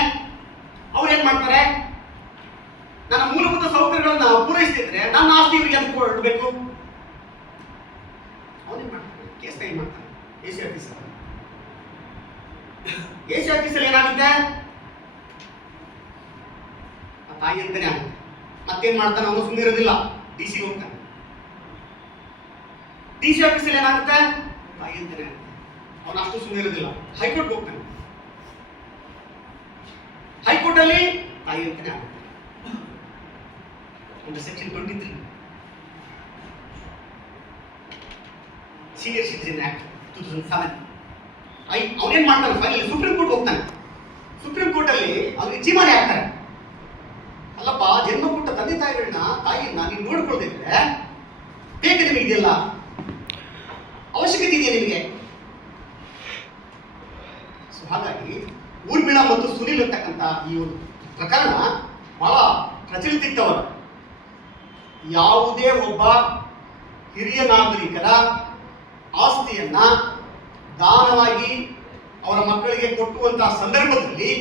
ಅವ್ರು ಏನ್ ಮಾಡ್ತಾರೆ? ನನ್ನ ಮೂಲಭೂತ ಸೌಕರ್ಯಗಳನ್ನ ಪೂರೈಸ್ತಿದ್ರೆ ನನ್ನ ಆಸ್ತಿ ಇವರಿಗೆ ಅದಕ್ಕೆ ಕೊಡಬೇಕು. ಅವನೇನ್ ಮಾಡ್ತಾನೆ? ಕೇಸ್ ಫೈಲ್ ಮಾಡ್ತಾನೆ ಎಸಿ ಆಫೀಸರ್. ಎಸಿ ಆಫೀಸಲ್ಲಿ ಏನಾಗುತ್ತೆ? ಆ ತಾಯಿ ಅಂತಾನೆ ಆಗುತ್ತೆ. ಮತ್ತೇನ್ ಮಾಡ್ತಾನೆ ಅವನು? ಸುಮ್ಮನೆ ಇರೋದಿಲ್ಲ, ಡಿಸಿ ಹೋಗ್ತಾನೆ. ಡಿಸಿ ಆಫೀಸಲ್ಲಿ ಏನಾಗುತ್ತೆ? ತಾಯಿ ಅಂತಾನೆ ಆಗುತ್ತೆ. ಅವನು ಅಷ್ಟು ಸುಮ್ಮನೆ ಇರೋದಿಲ್ಲ, ಹೈಕೋರ್ಟ್ ಹೋಗ್ತಾನೆ. ಹೈಕೋರ್ಟ್ ಅಲ್ಲಿ ತಾಯಿ ಅಂತಾನೆ ಆಗುತ್ತೆ. ಒಂದು ಸೆಕ್ಷನ್ 23 ಸೀನಿಯರ್ ಸಿಟಿಜನ್ ಆಕ್ಟ್ 2007 ಅವನೇನ್ ಮಾಡ್ತಾನೆ? ಫೈನಲಿ ಸುಪ್ರೀಂ ಕೋರ್ಟ್ ಹೋಗ್ತಾನೆ. ಸುಪ್ರೀಂ ಕೋರ್ಟ್ ಅಲ್ಲಿ ಅವ್ರಿಗೆ ಜೀವನೇ ಆಗ್ತಾರೆ. ಅಲ್ಲಪ್ಪ, ಜನ್ಮ ಕೊಟ್ಟ ತಂದೆ ತಾಯಿಯನ್ನ ನೀವು ನೋಡ್ಕೊಳ್ದಿದ್ರೆ ಬೇಗ ನಿಮಗೆ ಇದೆಯಲ್ಲ, ಅವಶ್ಯಕತೆ ಇದೆಯಾ ನಿಮಗೆ? ಸೊ ಹಾಗಾಗಿ ಊರ್ಮಿಳಾ ಮತ್ತು ಸುನಿಲ್ ಅಂತಕ್ಕಂಥ ಈ ಒಂದು ಪ್ರಕರಣ ಬಹಳ ಪ್ರಚಲಿತವರು. ಯಾವುದೇ ಒಬ್ಬ ಹಿರಿಯ ನಾಗರಿಕರ ಆಸ್ತಿಯನ್ನ ದಾನವಾಗಿ ಅವರ ಮಕ್ಕಳಿಗೆ ಕೊಟ್ಟುವಂತಹ ಸಂದರ್ಭದಲ್ಲಿ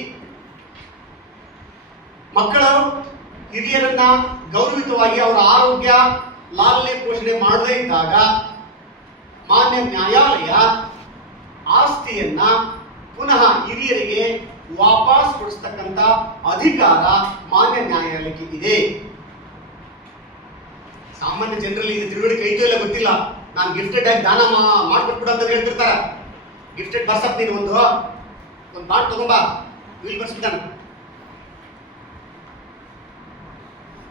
ಮಕ್ಕಳು ಹಿರಿಯರನ್ನ ಗೌರವಿತವಾಗಿ ಅವರ ಆರೋಗ್ಯ ಲಾಲನೆ ಪೋಷಣೆ ಮಾಡದೇ ಇದ್ದಾಗ ಮಾನ್ಯ ನ್ಯಾಯಾಲಯ ಆಸ್ತಿಯನ್ನ ಪುನಃ ಹಿರಿಯರಿಗೆ ವಾಪಸ್ ಕೊಡಿಸ್ತಕ್ಕಂಥ ಅಧಿಕಾರ ಮಾನ್ಯ ನ್ಯಾಯಾಲಯಕ್ಕೆ ಇದೆ. ಸಾಮಾನ್ಯ ಜನರಲ್ಲಿ ಇದು ತಿಳುವಳಿಕೆ ಐತೋ ಇಲ್ಲ ಗೊತ್ತಿಲ್ಲ. ನಾನು ಗಿಫ್ಟೆಡ್ ಆಗಿ ದಾನ ಮಾಡ್ಕೊಟ್ಬಿಡು ಅಂತ ಹೇಳ್ತಿರ್ತಾರ. ಗಿಫ್ಟೆಡ್ ಬರ್ಸಕ್ ನೀನು ಒಂದು ಬಾಂಡ್ ತಗೊಂಬಾ, ವಿಲ್ ಬರ್ಸ್ಬಿಟ್ಟಾನ.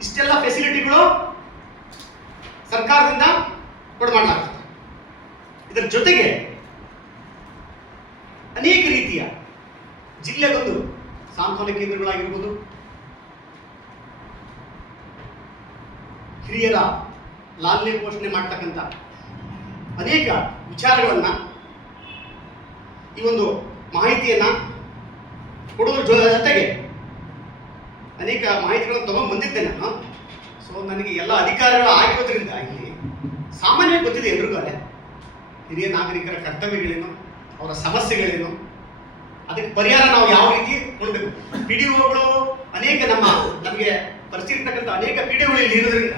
ಇಷ್ಟೆಲ್ಲ ಫೆಸಿಲಿಟಿಗಳು ಸರ್ಕಾರದಿಂದ ಕೊಡಮಾಡಲಾಗ್ತದೆ. ಇದರ ಜೊತೆಗೆ ಅನೇಕ ರೀತಿಯ ಜಿಲ್ಲೆಗೊಂದು ಸಾಂತ್ವನ ಕೇಂದ್ರಗಳಾಗಿರ್ಬೋದು, ಹಿರಿಯರ ಲಾಲನೆ ಪೋಷಣೆ ಮಾಡ್ತಕ್ಕಂಥ ಅನೇಕ ವಿಚಾರಗಳನ್ನ ಈ ಒಂದು ಮಾಹಿತಿಯನ್ನ ಕೊಡೋದ್ರ ಜೊತೆಗೆ ಅನೇಕ ಮಾಹಿತಿಗಳನ್ನು ತಗೊಂಡು ಬಂದಿದ್ದೆ ನಾನು. ಸೊ ನನಗೆ ಎಲ್ಲ ಅಧಿಕಾರಗಳು ಆಗಿರೋದ್ರಿಂದ ಇಲ್ಲಿ ಸಾಮಾನ್ಯವಾಗಿ ಗೊತ್ತಿದೆ ಎಲ್ರಿಗೂ ಅಲ್ಲೇ ಹಿರಿಯ ನಾಗರಿಕರ ಕರ್ತವ್ಯಗಳೇನು, ಅವರ ಸಮಸ್ಯೆಗಳೇನು, ಅದಕ್ಕೆ ಪರಿಹಾರ ನಾವು ಯಾವ ರೀತಿ ಕೊಡಬೇಕು. ಪಿಡಿಒಗಳು ಅನೇಕ ನಮಗೆ ಪರಿಸ್ಥಿತಿರ್ತಕ್ಕಂಥ ಅನೇಕ ಪಿಡಿಒಗಳು ಇಲ್ಲಿ ಇರೋದ್ರಿಂದ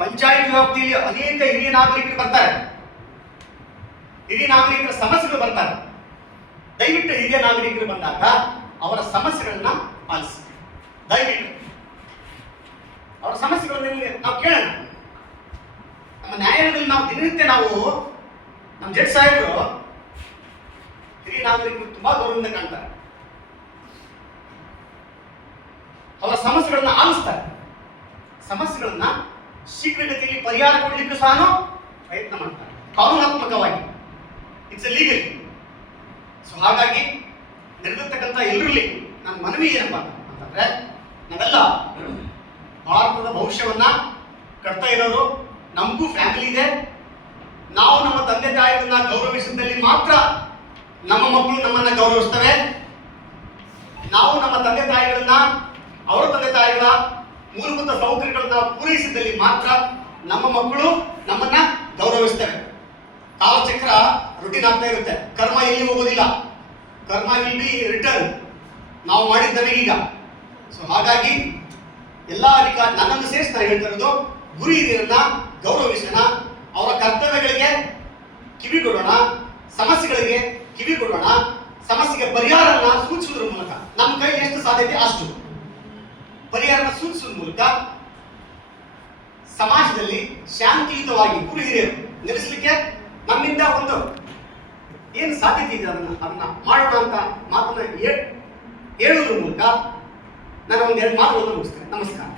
ಪಂಚಾಯತ್ ವ್ಯಾಪ್ತಿಯಲ್ಲಿ ಅನೇಕ ಹಿರಿಯ ನಾಗರಿಕರು ಬರ್ತಾರೆ, ಹಿರಿಯ ನಾಗರಿಕರ ಸಮಸ್ಯೆಗಳು ಬರ್ತಾರೆ. ದಯವಿಟ್ಟು ಹಿರಿಯ ನಾಗರಿಕರು ಬಂದಾಗ ಅವರ ಸಮಸ್ಯೆಗಳನ್ನ ಆಲಿಸಿ. ದಯವಿಟ್ಟು ಅವರ ಸಮಸ್ಯೆಗಳನ್ನ ನಾವು ಕೇಳೋಣ. ನಮ್ಮ ನ್ಯಾಯಾಲಯದಲ್ಲಿ ನಾವು ದಿನನಿತ್ಯ ನಮ್ಮ ಜಡ್ಜ್ ಸಾಹೇಬರು ಹಿರಿಯ ನಾಗರಿಕರು ತುಂಬಾ ಗೌರವದಿಂದ ಕಾಣ್ತಾರೆ. ಅವರ ಸಮಸ್ಯೆಗಳನ್ನ ಆಲಿಸ್ತಾರೆ. ಸಮಸ್ಯೆಗಳನ್ನ ಶೀಘ್ರಗತಿಯಲ್ಲಿ ಪರಿಹಾರ ಕೊಡಲಿಕ್ಕೂ ಸಹ ಪ್ರಯತ್ನ ಮಾಡ್ತಾರೆ, ಕಾನೂನಾತ್ಮಕವಾಗಿ. It's A legal. ಸೊ ಹಾಗಾಗಿ ನಡೆದಿರ್ತಕ್ಕಂಥ ಎಲ್ಲರಲ್ಲಿ ನನ್ನ ಮನವಿ ಏನಪ್ಪಾ ಅಂತಂದ್ರೆ, ನಾವೆಲ್ಲ ಭಾರತದ ಭವಿಷ್ಯವನ್ನ ಕಟ್ತಾ ಇರೋರು, ನಮಗೂ ಫ್ಯಾಮಿಲಿ ಇದೆ. ನಾವು ನಮ್ಮ ತಂದೆ ತಾಯಿಗಳನ್ನ ಗೌರವಿಸಿದಲ್ಲಿ ಮಾತ್ರ ನಮ್ಮ ಮಕ್ಕಳು ನಮ್ಮನ್ನ ಗೌರವಿಸ್ತವೆ. ನಾವು ನಮ್ಮ ತಂದೆ ತಾಯಿಗಳನ್ನ, ಅವರ ತಂದೆ ತಾಯಿಗಳ ಮೂಲಭೂತ ಸೌಕರ್ಯಗಳನ್ನ ಪೂರೈಸಿದಲ್ಲಿ ಮಾತ್ರ ನಮ್ಮ ಮಕ್ಕಳು ನಮ್ಮನ್ನ ಗೌರವಿಸ್ತವೆ. ಕಾಲಚಕ್ರ ರುಟೀನ್ ಆಗ್ತಾ ಇರುತ್ತೆ. ಕರ್ಮ ಎಲ್ಲಿ ಹೋಗೋದಿಲ್ಲ. ಕರ್ಮ ವಿಲ್ ಬಿ ರಿಟರ್ನ್. ನಾವು ಮಾಡಿದ್ದೇವೆ ಈಗ. ಸೊ ಹಾಗಾಗಿ ಎಲ್ಲಾ ಅಧಿಕಾರ ನನ್ನನ್ನು ಸೇರಿಸಿ ನಾನು ಹೇಳ್ತಾ ಇರೋದು, ಗುರು ಹಿರಿಯರನ್ನ ಗೌರವಿಸೋಣ, ಅವರ ಕರ್ತವ್ಯಗಳಿಗೆ ಕಿವಿ ಕೊಡೋಣ, ಸಮಸ್ಯೆಗಳಿಗೆ ಕಿವಿ ಕೊಡೋಣ, ಸಮಸ್ಯೆಗೆ ಪರಿಹಾರನ ಸೂಚಿಸುವುದರ ಮೂಲಕ ನಮ್ಮ ಕೈ ಎಷ್ಟು ಸಾಧ್ಯತೆ ಅಷ್ಟು ಪರಿಹಾರನ ಸೂಚಿಸುವ ಮೂಲಕ ಸಮಾಜದಲ್ಲಿ ಶಾಂತಿಯುತವಾಗಿ ಗುರು ಹಿರಿಯರು ನೆಲೆಸಲಿಕ್ಕೆ ನಮ್ಮಿಂದ ಒಂದು ಏನು ಸಾಧ್ಯತೆ ಇದೆ ಅದನ್ನ ಮಾಡೋಣ ಅಂತ ಮಾತನ್ನ ಹೇಳುವುದ್ರ ಮೂಲಕ ನಾನು ಒಂದೆರಡು ಮಾತುಗಳನ್ನು ಮುಗಿಸ್ತೇನೆ. ನಮಸ್ಕಾರ.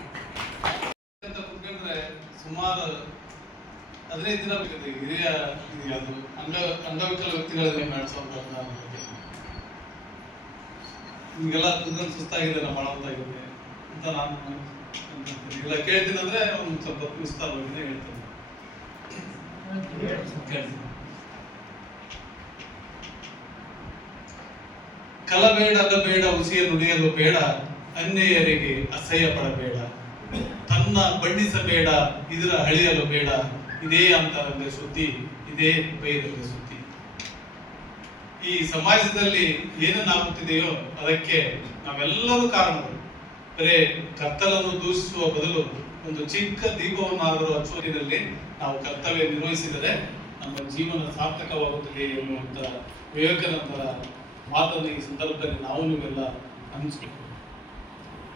ಸುಮಾರು 15 ದಿನ ಹಿರಿಯ ಅದು ಅಂಗವಿಕಲ ವ್ಯಕ್ತಿಗಳಲ್ಲಿ ಮಾಡಿಸೋದು ನಿಮಗೆಲ್ಲ ಕುತ್ಕೊಂಡು ಸುಸ್ತಾಗಿದೆ, ನಾವು ಮಾಡಬೇಕಾಗಿದೆ ಅಂತ ನಾನು ಇಲ್ಲ ಕೇಳ್ತೀನಿ. ಅಂದ್ರೆ ಒಂದು ಸ್ವಲ್ಪ ವಿಸ್ತಾರವಾಗಿ ಹೇಳ್ತೇನೆ. ಕಲಬೇಡ ಅಲ್ಲಬೇಡ ಉಸಿಯ ನುಡಿಯಲು ಬೇಡ, ಅನ್ಯಯರಿಗೆ ಅಸಹ್ಯ ಪಡಬೇಡ, ತನ್ನ ಬಣ್ಣಿಸಬೇಡ ಇದರ ಅಳಿಯಲು ಬೇಡ, ಇದೇ ಅಂತರಂಗ ಸುದ್ದಿ, ಇದೇ ಬೈರಲ್ಲ ಸುದ್ದಿ. ಈ ಸಮಾಜದಲ್ಲಿ ಏನೇನಾಗುತ್ತಿದೆಯೋ ಅದಕ್ಕೆ ನಾವೆಲ್ಲರೂ ಕಾರಣರು. ಬರೇ ಕತ್ತಲನ್ನು ದೂಷಿಸುವ ಬದಲು ಒಂದು ಚಿಕ್ಕ ದೀಪವನ್ನಾದರೂ ಹಚ್ಚುವಲ್ಲಿ ನಾವು ಕರ್ತವ್ಯ ನಿರ್ವಹಿಸಿದರೆ ನಮ್ಮ ಜೀವನ ಸಾರ್ಥಕವಾಗುತ್ತದೆ ಎನ್ನುವಂತ ವಿವೇಕಾನಂದರ ಮಾತನ್ನು ಈ ಸಂದರ್ಭದಲ್ಲಿ ನಾವು ನೀವೆಲ್ಲ ಹಂಚಬೇಕು.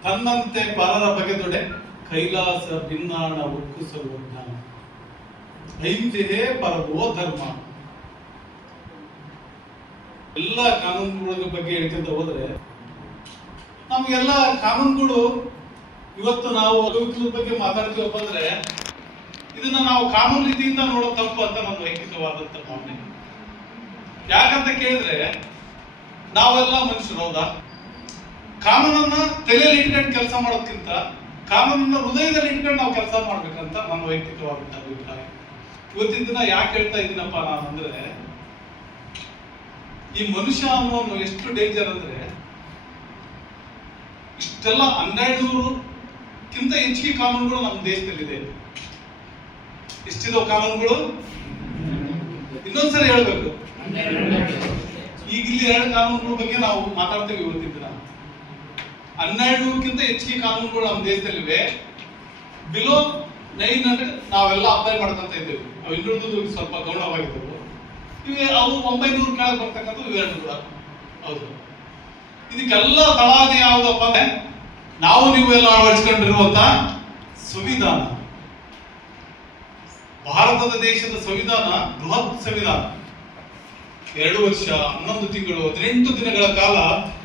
ತನ್ನಂತೆ ಪರರ ಬಗೆದೊಡೆ ಕೈಲಾಸ ಭಿನ್ನಾಣ ಉಕ್ಕು ಸರ್ವಜ್ಞ ಐಂದಿರೇ ಪರವೋ ಧರ್ಮ. ಎಲ್ಲ ಕಾನೂನುಗಳ ಬಗ್ಗೆ ಹೇಳ್ಕೊಂತ ಹೋದ್ರೆ ನಮ್ಗೆಲ್ಲ ಕಾನೂನುಗಳು ಇವತ್ತು ನಾವು ಅಂಗವಿಕಲರ ಬಗ್ಗೆ ಮಾತಾಡ್ತೀವಪ್ಪ ಅಂದ್ರೆ ಇದನ್ನ ನಾವು ಕಾನೂನು ರೀತಿಯಿಂದ ನೋಡೋ ತಪ್ಪು ಅಂತ ನನ್ನ ವೈಯಕ್ತಿಕವಾದಂತ ಭಾವನೆ. ಯಾಕಂತ ಕೇಳಿದ್ರೆ ನಾವೆಲ್ಲ ಮನುಷ್ಯರು, ಹೌದಾ? ಕಾನೂನನ್ನ ತಲೆಯಲ್ಲಿ ಇಟ್ಕೊಂಡು ಕೆಲಸ ಮಾಡೋದಕ್ಕಿಂತ ಕಾನೂನನ್ನ ಹೃದಯದಲ್ಲಿ ಇಟ್ಕೊಂಡು ನಾವು ಕೆಲಸ ಮಾಡ್ಬೇಕಂತ ನನ್ನ ವೈಯಕ್ತಿಕವಾದಂತ ಅಭಿಪ್ರಾಯ. ಇವತ್ತಿನ ದಿನ ಯಾಕೆ ಹೇಳ್ತಾ ಇದ್ದೀನಪ್ಪ ನಾನು ಅಂದ್ರೆ, ಈ ಮನುಷ್ಯ ಅನ್ನೋನು ಎಷ್ಟು ಡೇಂಜರ್ ಅಂದ್ರೆ, ಇಷ್ಟೆಲ್ಲ 1200ಕ್ಕಿಂತ ಹೆಚ್ಚಿಗೆ ಕಾನೂನುಗಳು ನಮ್ಮ ದೇಶದಲ್ಲಿದೆ. ಎಷ್ಟಿದೋ ಕಾನೂನುಗಳು? ಇನ್ನೊಂದ್ಸರಿ ಹೇಳ್ಬೇಕು. ಈಗ ಇಲ್ಲಿ 2 ಕಾನೂನುಗಳ ಬಗ್ಗೆ ನಾವು ಮಾತಾಡ್ತೇವೆ ಇವತ್ತಿನ ದಿನ. 1200ಕ್ಕಿಂತ ಹೆಚ್ಚಿಗೆ ಕಾನೂನುಗಳು ನಮ್ಮ ದೇಶದಲ್ಲಿವೆ. ಬಿಲೋ 900 ನಾವೆಲ್ಲ ಅಪ್ಲೈ ಮಾಡ್ಕೊಂತ ಇದ್ದೇವೆ. ಅವು ಇನ್ನೊಂದು ಸ್ವಲ್ಪ ಗೌಣವಾಗಿದ್ದವು. ಇವೆ ಅವು 900 ಕೆಳಗೆ ಬರ್ತಕ್ಕಂಥ ಇವೆರಡು ಕೂಡ. ಹೌದು. ಇದಕ್ಕೆಲ್ಲ ತಳಾದಿ ಯಾವುದಪ್ಪ ಅಂದ್ರೆ ನಾವು ನೀವೆಲ್ಲ ಅಳವಡಿಸ್ಕೊಂಡಿರುವಂತ ಸಂವಿಧಾನ. ಭಾರತದ ದೇಶದ ಸಂವಿಧಾನ ಬೃಹತ್ ಸಂವಿಧಾನ. 2 ವರ್ಷ 11 ತಿಂಗಳು 18 ದಿನಗಳ ಕಾಲ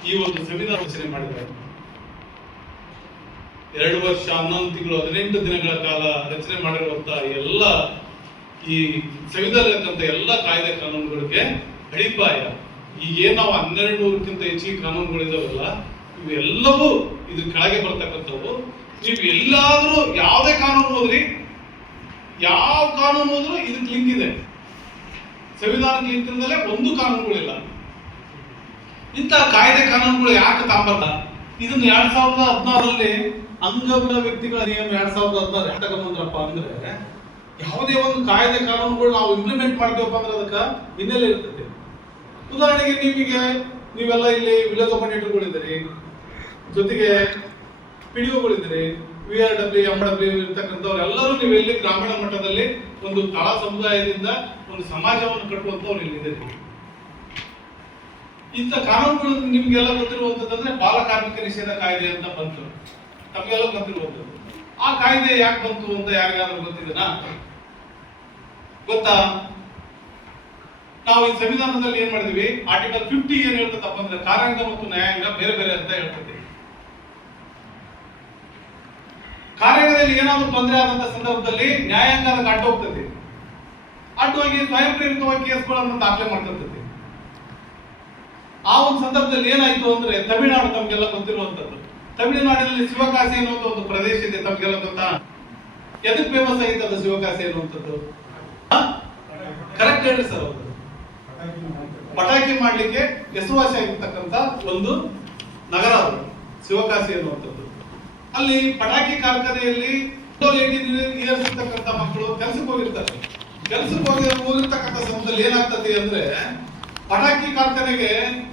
ಈ ಒಂದು ಸಂವಿಧಾನ ರಚನೆ ಮಾಡಿದ್ದಾರೆ. 2 ವರ್ಷ 11 ತಿಂಗಳು 18 ದಿನಗಳ ಕಾಲ ರಚನೆ ಮಾಡಿರುವಂತ ಎಲ್ಲ ಈ ಸಂವಿಧಾನಕ್ಕಂತ ಎಲ್ಲ ಕಾಯ್ದೆ ಕಾನೂನುಗಳಿಗೆ ಅಡಿಪಾಯ. ಈಗೇನು ನಾವು 1200ಕ್ಕಿಂತ ಹೆಚ್ಚಿಗೆ ಕಾನೂನುಗಳಿದಾವಲ್ಲ, ಇವೆಲ್ಲವೂ ಇದ್ರ ಕೆಳಗೆ ಬರ್ತಕ್ಕಂಥವು. ನೀವು ಎಲ್ಲಾದ್ರೂ ಯಾವುದೇ ಕಾನೂನು ಹೋದ್ರಿ, ಯಾವ ಕಾನೂನು ಹೋದ್ರೂ ಇದಕ್ಕೆ ಲಿಂಕ್ ಇದೆ. ಸಂವಿಧಾನಕ್ಕೆ ಲಿಂಕ್ ಇಲ್ಲದಲ್ಲೇ ಒಂದು ಕಾನೂನುಗಳಿಲ್ಲ. ಇಂಥ ಕಾಯ್ದೆ ಕಾನೂನುಗಳು ಯಾಕೆ ತಾಂಬಲ್ಲ? ಇದನ್ನ 2016ರಲ್ಲಿ ಅಂಗವಿಕಲ ವ್ಯಕ್ತಿಗಳ ನಿಯಮ 2016 ಯಾಕೆ ತಗೊಂಡ್ರಪ್ಪ ಅಂದ್ರೆ, ಯಾವುದೇ ಒಂದು ಕಾಯ್ದೆ ಕಾನೂನುಗಳು ನಾವು ಇಂಪ್ಲಿಮೆಂಟ್ ಮಾಡ್ತೀವಪ್ಪ ಅಂದ್ರೆ ಅದಕ್ಕೆ ಹಿನ್ನೆಲೆ ಇರ್ತದೆ. ಉದಾಹರಣೆಗೆ ನೀವೆಲ್ಲ ಇಲ್ಲಿ ವಿಲೇಜ್ ಆಪರೇಟರ್ಗಳಿದ್ದೀರಿ, ಜೊತೆಗೆ ಪಿಡಿಒಗಳಿದ್ದೀರಿ, VRW MW ಇರ್ತಕ್ಕಂಥವ್ರು ಎಲ್ಲರೂ ನೀವು ಎಲ್ಲಿ ಗ್ರಾಮೀಣ ಮಟ್ಟದಲ್ಲಿ ಒಂದು ತಳ ಸಮುದಾಯದಿಂದ ಒಂದು ಸಮಾಜವನ್ನು ಕಟ್ಟುವಂತವ್ರು ಇಲ್ಲಿದ್ದೀರಿ. ಇಂಥ ಕಾನೂನುಗಳು ನಿಮ್ಗೆಲ್ಲ ಗೊತ್ತಿರುವಂತಂದ್ರೆ ಬಾಲ ಕಾರ್ಮಿಕ ನಿಷೇಧ ಕಾಯ್ದೆ ಅಂತ ಬಂತು, ತಮಗೆಲ್ಲ ಗೊತ್ತಿರುವಂತದ್ದು. ಆ ಕಾಯ್ದೆ ಯಾಕೆ ಬಂತು ಅಂತ ಯಾರಿಗಾದ್ರೂ ಗೊತ್ತಿದೆನಾ? ಗೊತ್ತಾ? ನಾವು ಈ ಸಂವಿಧಾನದಲ್ಲಿ ಏನ್ ಮಾಡಿದ್ವಿ, ಆರ್ಟಿಕಲ್ 50 ಏನ್ ಹೇಳ್ತದಪ್ಪ ಅಂದ್ರೆ ಕಾರ್ಯಾಂಗ ಮತ್ತು ನ್ಯಾಯಾಂಗ ಬೇರೆ ಬೇರೆ ಅಂತ ಹೇಳ್ತದೆ. ಕಾರ್ಯಾಂಗದಲ್ಲಿ ಏನಾದ್ರು ತೊಂದರೆ ಆದಂತ ಸಂದರ್ಭದಲ್ಲಿ ನ್ಯಾಯಾಂಗ ಅದಕ್ಕೆ ಅಡ್ಡ ಹೋಗ್ತದೆ. ಅಡ್ಡೋಗಿ ಸ್ವಯಂ ಪ್ರೇರಿತವಾಗಿ ಕೇಸ್ಗಳನ್ನು ದಾಖಲೆ ಮಾಡ್ತಿರ್ತದೆ. ಆ ಒಂದು ಸಂದರ್ಭದಲ್ಲಿ ಏನಾಯ್ತು ಅಂದ್ರೆ, ತಮಿಳುನಾಡು ತಮ್ಗೆಲ್ಲ ಗೊತ್ತಿರುವಂತದ್ದು. ತಮಿಳುನಾಡಿನಲ್ಲಿ ಶಿವಕಾಶಿ ಅನ್ನುವಂತ ಒಂದು ಪ್ರದೇಶ ಇದೆ, ತಮ್ಗೆಲ್ಲ ಗೊತ್ತಾ? ಎದಕ್ಕೆ ಫೇಮಸ್ ಆಗಿತ್ತು ಅದು ಶಿವಕಾಶಿ ಅನ್ನುವಂಥದ್ದು? ಕರೆಕ್ಟ್ ಹೇಳಿ ಸರ್. ಅವರು ಪಟಾಕಿ ಮಾಡ್ಲಿಕ್ಕೆ ಹೆಸರುವಾಸಿ ಆಗಿರ್ತಕ್ಕಂಥ ಒಂದು ನಗರ ಅದು ಶಿವಕಾಶಿ ಅನ್ನುವಂಥದ್ದು. ಅಲ್ಲಿ ಪಟಾಕಿ ಕಾರ್ಖಾನೆಯಲ್ಲಿ 18 ಇಯರ್ಸ್ ಇರ್ತಕ್ಕಂಥ ಮಕ್ಕಳು ಕೆಲ್ಸಕ್ಕೆ ಹೋಗಿರ್ತಾರೆ. ಕೆಲ್ಸಕ್ಕೆ ಹೋಗಿರ್ತಕ್ಕಂಥ ಸಮಯದಲ್ಲಿ ಏನಾಗ್ತದೆ ಅಂದ್ರೆ, ಪಟಾಕಿ ಕಾರ್ಖಾನೆಗೆ